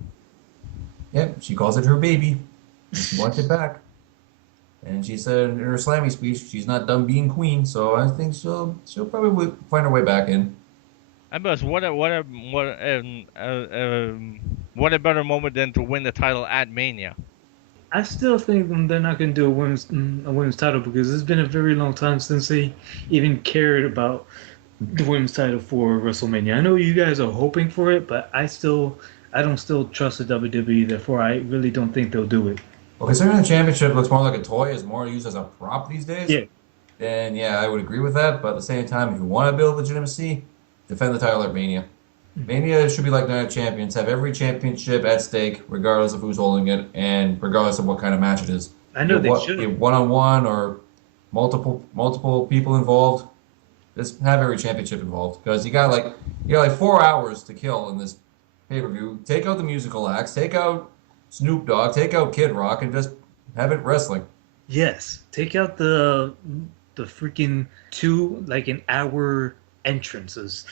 Yep, she calls it her baby. And she wants it back. And she said in her Slammy speech, she's not done being queen. So I think she'll probably find her way back in. And plus, what a better moment than to win the title at Mania. I still think they're not going to do a women's title because it's been a very long time since they even cared about the women's title for WrestleMania. I know you guys are hoping for it, but I don't still trust the WWE. Therefore, I really don't think they'll do it. Well, considering the championship looks more like a toy, is more used as a prop these days, Yeah, then yeah, I would agree with that. But at the same time, if you want to build legitimacy, defend the title at Mania. Mania should be like Night of Champions, have every championship at stake, regardless of who's holding it, and regardless of what kind of match it is. I know they should. One-on-one or multiple people involved. Just have every championship involved because you got like 4 hours to kill in this pay-per-view. Take out the musical acts, take out Snoop Dogg, take out Kid Rock, and just have it wrestling. Yes, take out the freaking two like an hour entrances.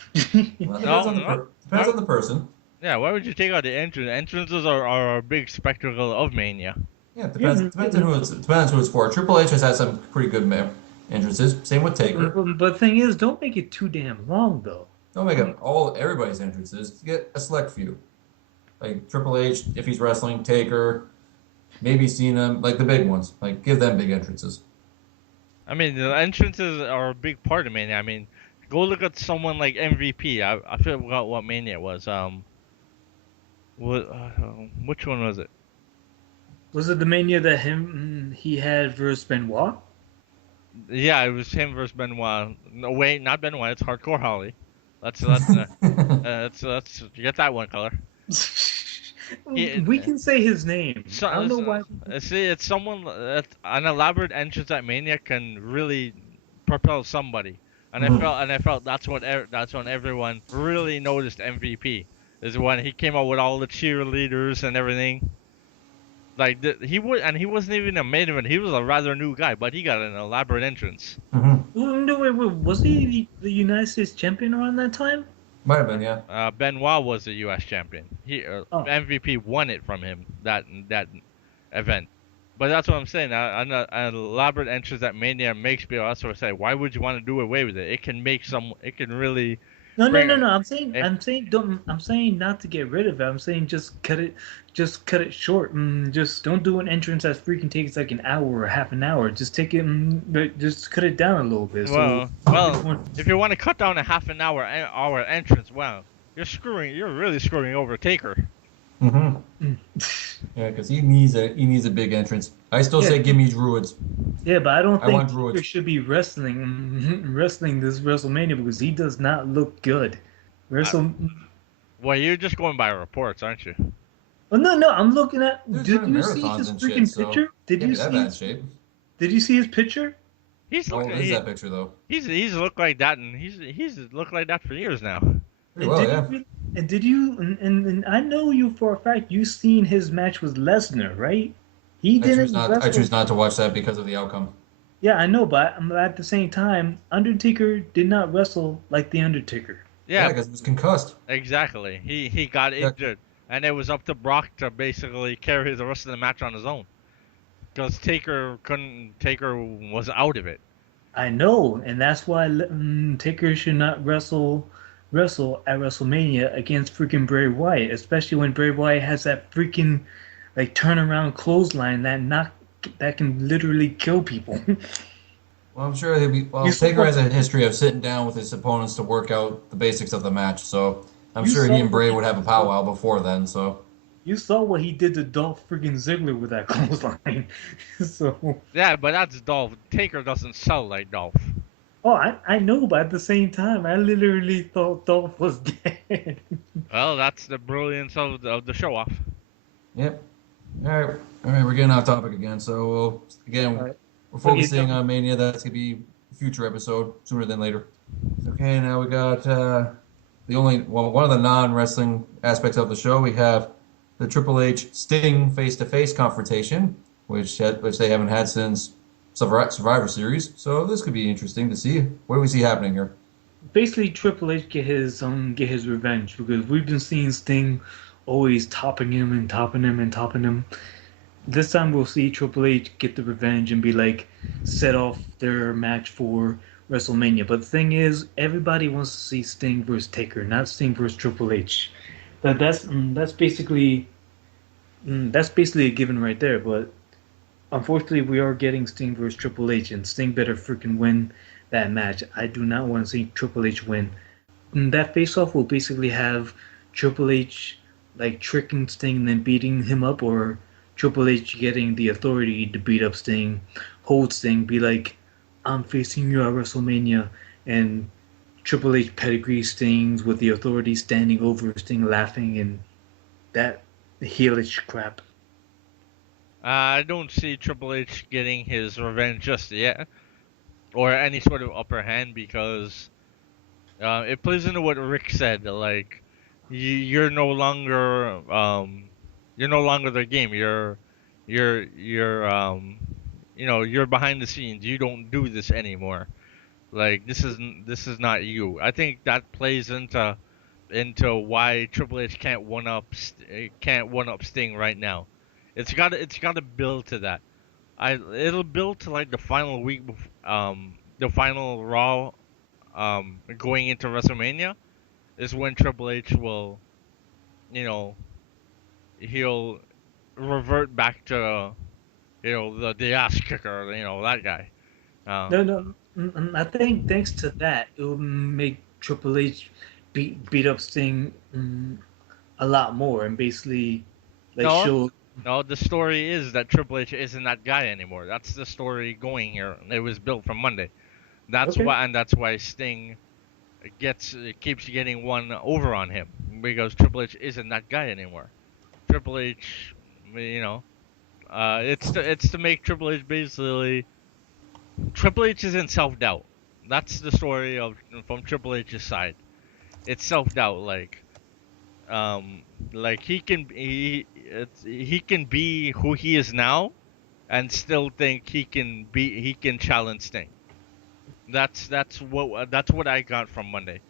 Well, No, depends on the person. yeah, why would you take out the entrance? Entrances are a big spectacle of Mania. Yeah, it Yeah, depends on who it's for. Triple H has had some pretty good entrances. Same with Taker. but the thing is, don't make it too damn long though. Don't make it everybody's entrances. Get a select few. Like Triple H, if he's wrestling, Taker, maybe Cena, like the big ones. Like give them big entrances. I mean, the entrances are a big part of Mania. I mean, go look at someone like MVP. I forgot what Mania it was. Which one was it? Was it the Mania that he had versus Benoit? Yeah, it was him versus Benoit. No, wait, not Benoit. It's Hardcore Holly. Let's you get that one color. We can say his name. So, I don't know why. see, it's someone that an elaborate entrance at Mania can really propel somebody, and I felt that's when everyone really noticed MVP is when he came out with all the cheerleaders and everything. Like he wasn't even a main event. He was a rather new guy, but he got an elaborate entrance. No, wait, was he the United States champion around that time? Might have been, yeah. Benoit was the U.S. champion. Oh. MVP won it from him that event. But that's what I'm saying. An elaborate entrance that Mania makes people also say, why would you want to do away with it? It can make some. It can really No, no, bring. no, no. It, I'm saying, don't. I'm saying not to get rid of it. I'm saying just cut it short. Just don't do an entrance that freaking takes like an hour or half an hour. Just take it, but just cut it down a little bit. So, well, if you want to cut down a half an hour entrance, well, you're really screwing over Taker. Mm-hmm. Mm. Yeah, because he needs a big entrance. I still Yeah, say give me Druids. yeah, but I don't I want think Taker Druids. should be wrestling this WrestleMania because he does not look good. Uh, Wrestle. well, you're just going by reports, aren't you? Oh no, no, I'm looking at. Dude's Did running you see marathons his and shit, freaking so picture? Did can't you be that see bad in his? shape. Did you see his picture? He's How looking. old is that picture though? He's looked like that, and he's looked like that for years now. Pretty And well, did you yeah. really, and did you and I know you for a fact you seen his match with Lesnar, right? He I choose didn't not. I wrestle. choose not to watch that because of the outcome. Yeah, I know, but at the same time, Undertaker did not wrestle like the Undertaker. Yeah, Yeah, because it was concussed. exactly. He got Yeah, injured, and it was up to Brock to basically carry the rest of the match on his own, because Taker couldn't. Taker was out of it. I know, and that's why Taker should not wrestle at WrestleMania against freaking Bray Wyatt, especially when Bray Wyatt has that freaking like turnaround clothesline that can literally kill people. well, I'm sure he'll be. You Well, Taker saw has a history of sitting down with his opponents to work out the basics of the match, so I'm you sure he saw and what Bray he would have a you saw, powwow before then. So you saw what he did to Dolph freaking Ziggler with that clothesline. So Yeah, but that's Dolph. Taker doesn't sell like Dolph. oh I know, but at the same time I literally thought Dolph was dead. Well, that's the brilliance of the show off. yep. All right, we're getting off topic again. So again, Alright. we're Okay, focusing on Mania. That's gonna be a future episode sooner than later. Okay, now we got one of the non-wrestling aspects of the show. We have the Triple H Sting face-to-face confrontation, which they haven't had since Survivor Series. So this could be interesting to see. What do we see happening here? basically Triple H get his revenge because we've been seeing Sting always topping him and topping him and topping him. This time we'll see Triple H get the revenge and be like set off their match for WrestleMania. But the thing is, everybody wants to see Sting versus Taker, not Sting versus Triple H. That's basically a given right there. But unfortunately, we are getting Sting versus Triple H, and Sting better freaking win that match. I do not want to see Triple H win. That face-off will basically have Triple H like tricking Sting and then beating him up, or Triple H getting the authority to beat up Sting, hold Sting, be like, "I'm facing you at WrestleMania," and Triple H pedigree Stings with the authority standing over Sting, laughing, and that heelish crap. I don't see Triple H getting his revenge just yet, or any sort of upper hand, because it plays into what Rick said. Like, you're no longer you're no longer the game. You're you're behind the scenes. You don't do this anymore. Like, this is not you. I think that plays into why Triple H can't one up Sting right now. It's got to build to that. It'll build to like the final week, the final Raw, going into WrestleMania, is when Triple H will, you know, he'll revert back to, the ass kicker, that guy. No, Um, no. I think thanks to that, it will make Triple H beat up Sting a lot more and basically like no, show. no, the story is that Triple H isn't that guy anymore. That's the story going here. It was built from Monday. Okay. That's why Sting keeps getting one over on him, because Triple H isn't that guy anymore. Triple H, you know, it's to make Triple H basically. Triple H is in self doubt. That's the story of from Triple H's side. It's self doubt, like he can be who he is now, and still think he can challenge Sting. That's what I got from Monday,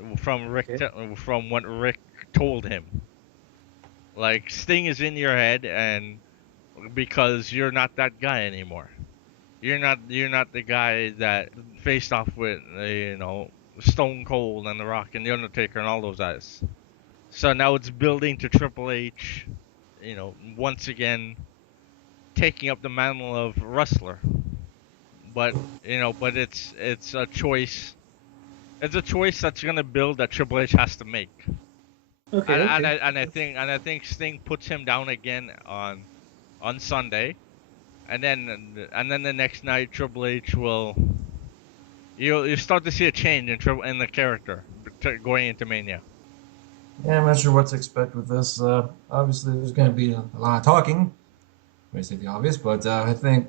Okay. from what Rick told him. Like, Sting is in your head, and because you're not that guy anymore. You're not the guy that faced off with Stone Cold and The Rock and The Undertaker and all those guys. So now it's building to Triple H, once again taking up the mantle of wrestler. But but it's a choice. It's a choice that's gonna build that Triple H has to make. Okay, And and okay. I and I think and I think Sting puts him down again on Sunday, and then the next night Triple H will you start to see a change in the character going into Mania. Yeah, I'm not sure what to expect with this. Obviously, there's going to be a lot of talking. I say the obvious, but I think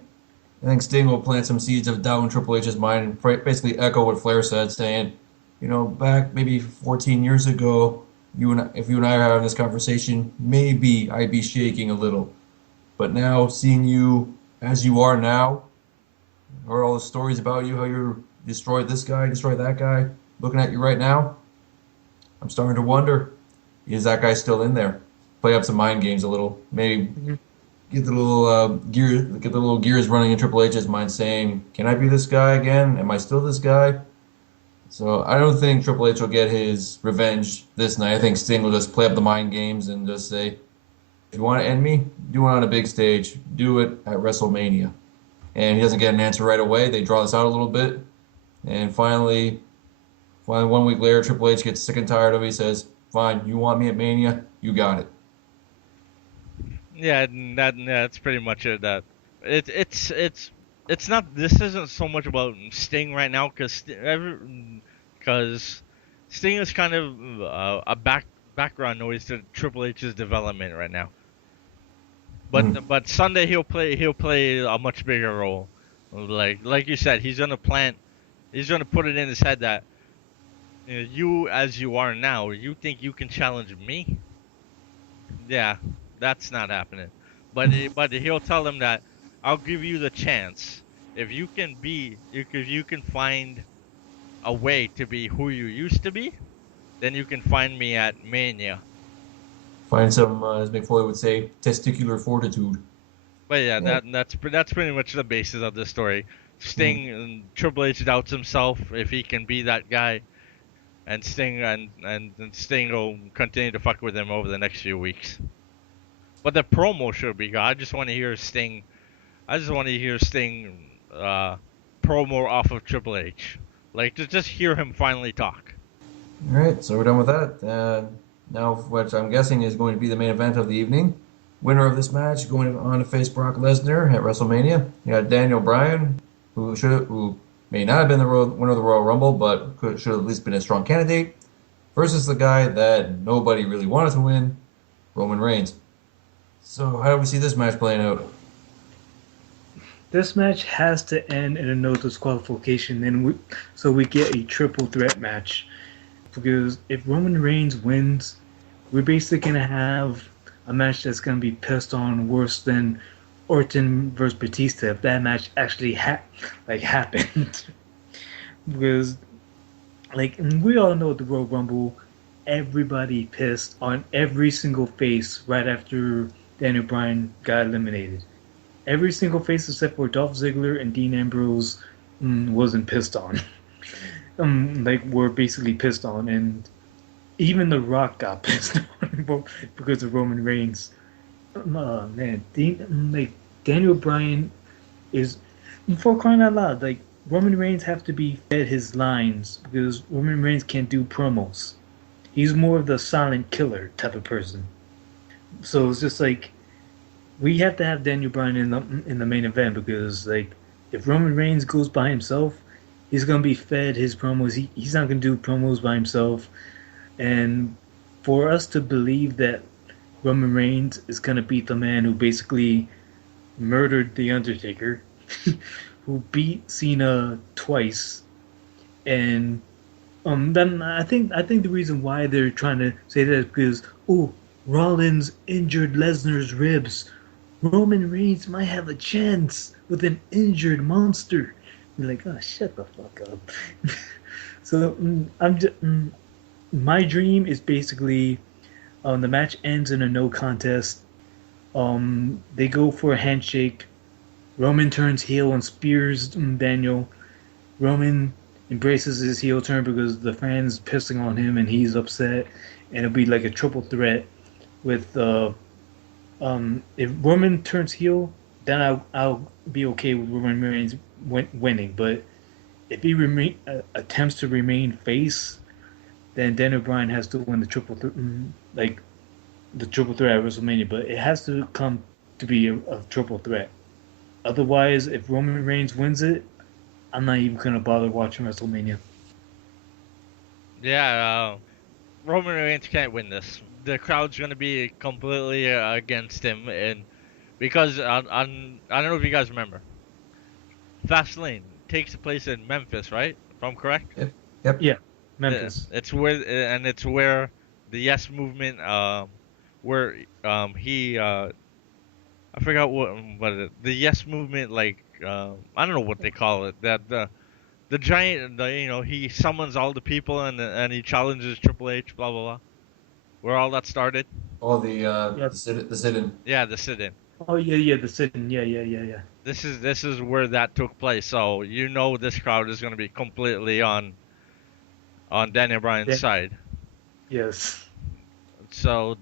Sting will plant some seeds of doubt in Triple H's mind and basically echo what Flair said, saying, back maybe 14 years ago, if you and I are having this conversation, maybe I'd be shaking a little. But now, seeing you as you are now, heard all the stories about you, how you destroyed this guy, destroyed that guy, looking at you right now, I'm starting to wonder, is that guy still in there? Play up some mind games a little, maybe Mhm. get the little gears running in Triple H's mind, saying, "Can I be this guy again? Am I still this guy?" So I don't think Triple H will get his revenge this night. I think Sting will just play up the mind games and just say, "If you want to end me, do it on a big stage. Do it at WrestleMania." And he doesn't get an answer right away. They draw this out a little bit, and finally, 1 week later, Triple H gets sick and tired of it. He says, "Fine, you want me at Mania? You got it." Yeah, that's pretty much it. That it's not. This isn't so much about Sting right now because Sting is kind of a background noise to Triple H's development right now. Mm. But Sunday he'll play a much bigger role. Like you said, he's gonna put it in his head that you as you are now, you think you can challenge me? Yeah, that's not happening. But he'll tell them that I'll give you the chance. If you can find a way to be who you used to be, then you can find me at Mania. Find some, as Mick Foley would say, testicular fortitude. But yeah, Yeah. that's pretty much the basis of the story. Mm. Sting and Triple H doubts himself if he can be that guy, and Sting will continue to fuck with him over the next few weeks. But the promo should be good. I just want to hear Sting. I just want to hear Sting promo off of Triple H. Like to just hear him finally talk. All right, so we're done with that. Now, what I'm guessing is going to be the main event of the evening. Winner of this match going on to face Brock Lesnar at WrestleMania. You got Daniel Bryan, who may not have been the winner of the Royal Rumble, but should have at least been a strong candidate, versus the guy that nobody really wanted to win, Roman Reigns. So, how do we see this match playing out? This match has to end in a no disqualification, so we get a triple threat match. Because if Roman Reigns wins, we're basically gonna have a match that's gonna be pissed on worse than Orton versus Batista if that match actually happened. Because we all know the Royal Rumble, everybody pissed on every single face right after Daniel Bryan got eliminated. Every single face except for Dolph Ziggler and Dean Ambrose wasn't pissed on. Were basically pissed on, and even The Rock got pissed on because of Roman Reigns. Man, Daniel Bryan is, for crying out loud, Roman Reigns have to be fed his lines because Roman Reigns can't do promos. He's more of the silent killer type of person. So it's just we have to have Daniel Bryan in the main event because if Roman Reigns goes by himself, he's gonna be fed his promos. He's not gonna do promos by himself, and for us to believe that Roman Reigns is gonna beat the man who basically murdered the Undertaker, who beat Cena twice, and then I think the reason why they're trying to say that is because Rollins injured Lesnar's ribs. Roman Reigns might have a chance with an injured monster. You're like, oh, shut the fuck up. So my dream is basically the match ends in a no contest. They go for a handshake. Roman turns heel and spears Daniel. Roman embraces his heel turn because the fans pissing on him and he's upset, and it'll be like a triple threat with if Roman turns heel, then I'll be okay with Roman Reigns winning. But if he attempts to remain face, then Daniel Bryan has to win the like the triple threat at WrestleMania. But it has to come to be a triple threat. Otherwise, if Roman Reigns wins it, I'm not even gonna bother watching WrestleMania. Yeah, Roman Reigns can't win this. The crowd's gonna be completely against him, and because I don't know if you guys remember, FastLane takes place in Memphis, right? If I'm correct. Yep. Yep. Yeah, Yeah, Memphis. it's where the Yes Movement, where he I forgot what the Yes Movement, like, I don't know what they call it, that the giant, he summons all the people, and he challenges Triple H, blah blah blah, where all that started. All the Yeah. the sit-in. Yeah, the sit-in. Oh yeah, the sitting. Yeah. This is where that took place. So this crowd is going to be completely on Daniel Bryan's Then side. yes. So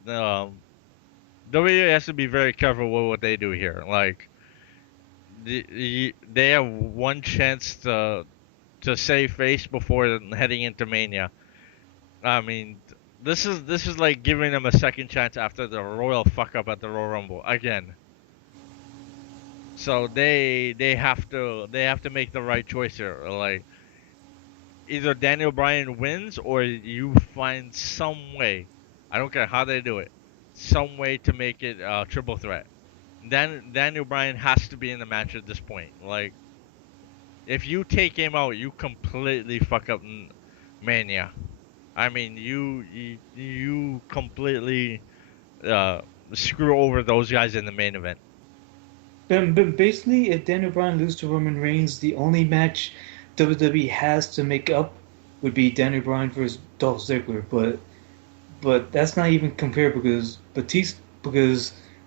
WWE has to be very careful with what they do here. Like, they have one chance to save face before heading into Mania. I mean, this is like giving them a second chance after the royal fuck up at the Royal Rumble again. So they have to make the right choice here. Like, either Daniel Bryan wins or you find some way. I don't care how they do it. Some way to make it a triple threat. Then Daniel Bryan has to be in the match at this point. Like, if you take him out, you completely fuck up Mania. I mean, you completely uh, screw over those guys in the main event. But basically, if Daniel Bryan loses to Roman Reigns, the only match WWE has to make up would be Daniel Bryan versus Dolph Ziggler. But that's not even compared because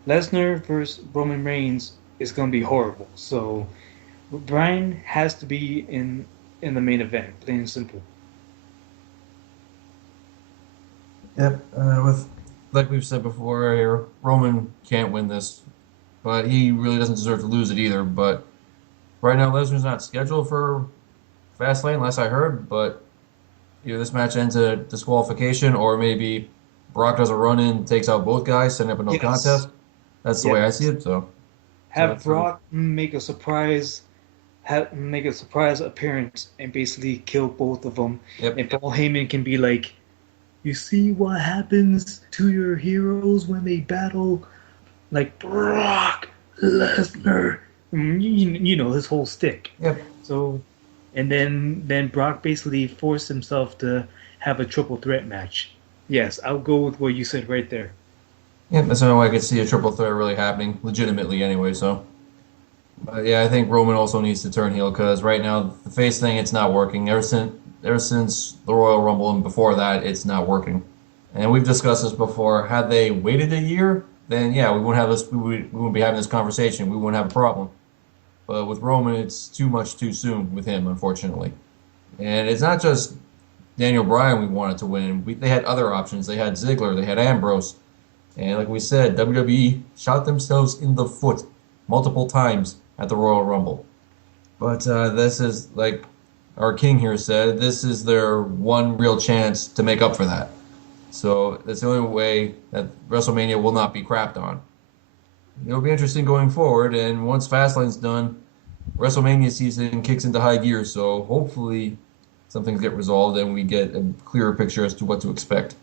Lesnar versus Roman Reigns is going to be horrible. So Bryan has to be in the main event, plain and simple. Yep. With like we've said before here, Roman can't win this, but he really doesn't deserve to lose it either. But right now, Lesnar's not scheduled for FastLane, last I heard. But either this match ends a disqualification, or maybe Brock does a run in, takes out both guys, setting up a no Yes. contest. That's the way I see Yes. it. So Have that's sort of Brock make a surprise appearance and basically kill both of them. yep. And Paul Heyman can be like, "You see what happens to your heroes when they battle like Brock Lesnar." You know his whole stick. Yep. So, and then Brock basically forced himself to have a triple threat match. Yes, I'll go with what you said right there. Yep. That's the only way I could see a triple threat really happening, legitimately anyway. So. But yeah, I think Roman also needs to turn heel because right now the face thing it's not working. Ever since the Royal Rumble and before that, it's not working. And we've discussed this before. Had they waited a year, then yeah, we wouldn't have this. We wouldn't be having this conversation. We wouldn't have a problem. But with Roman, it's too much too soon with him, unfortunately. And it's not just Daniel Bryan we wanted to win. They had other options. They had Ziggler. They had Ambrose. And like we said, WWE shot themselves in the foot multiple times at the Royal Rumble. But this is, like our king here said, this is their one real chance to make up for that. So that's the only way that WrestleMania will not be crapped on. It'll be interesting going forward, and once Fastlane's done, WrestleMania season kicks into high gear, so hopefully some things get resolved and we get a clearer picture as to what to expect.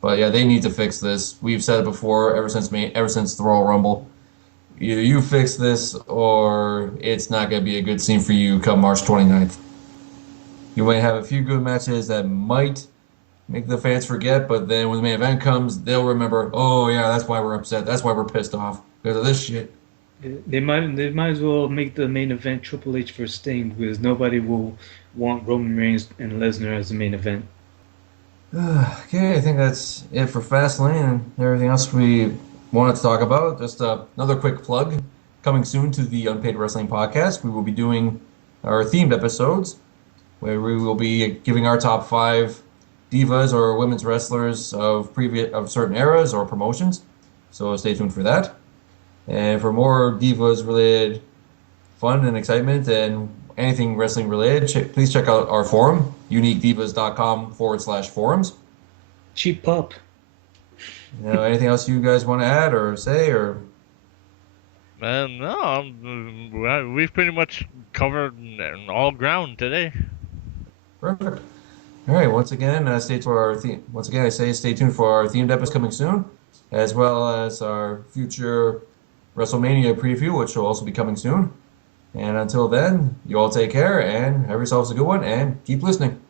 But yeah, they need to fix this. We've said it before, ever since the Royal Rumble. Either you fix this or it's not going to be a good scene for you come March 29th. You might have a few good matches that might make the fans forget, but then when the main event comes, they'll remember, oh yeah, that's why we're upset. That's why we're pissed off because of this shit. They might as well make the main event Triple H versus Sting because nobody will want Roman Reigns and Lesnar as the main event. Okay, I think that's it for Fastlane and everything else we wanted to talk about. Just another quick plug. Coming soon to the Unpaid Wrestling Podcast, we will be doing our themed episodes where we will be giving our top five divas or women's wrestlers of certain eras or promotions. So stay tuned for that. And for more divas related fun and excitement and anything wrestling related, please check out our forum, uniquedivas.com/forums. Cheap pop. Anything else you guys want to add or say or? And no, we've pretty much covered all ground today. Perfect. All right. Once again, stay to our theme. Once again, I say stay tuned for our themed episodes coming soon, as well as our future WrestleMania preview, which will also be coming soon. And until then, you all take care and have yourselves a good one and keep listening.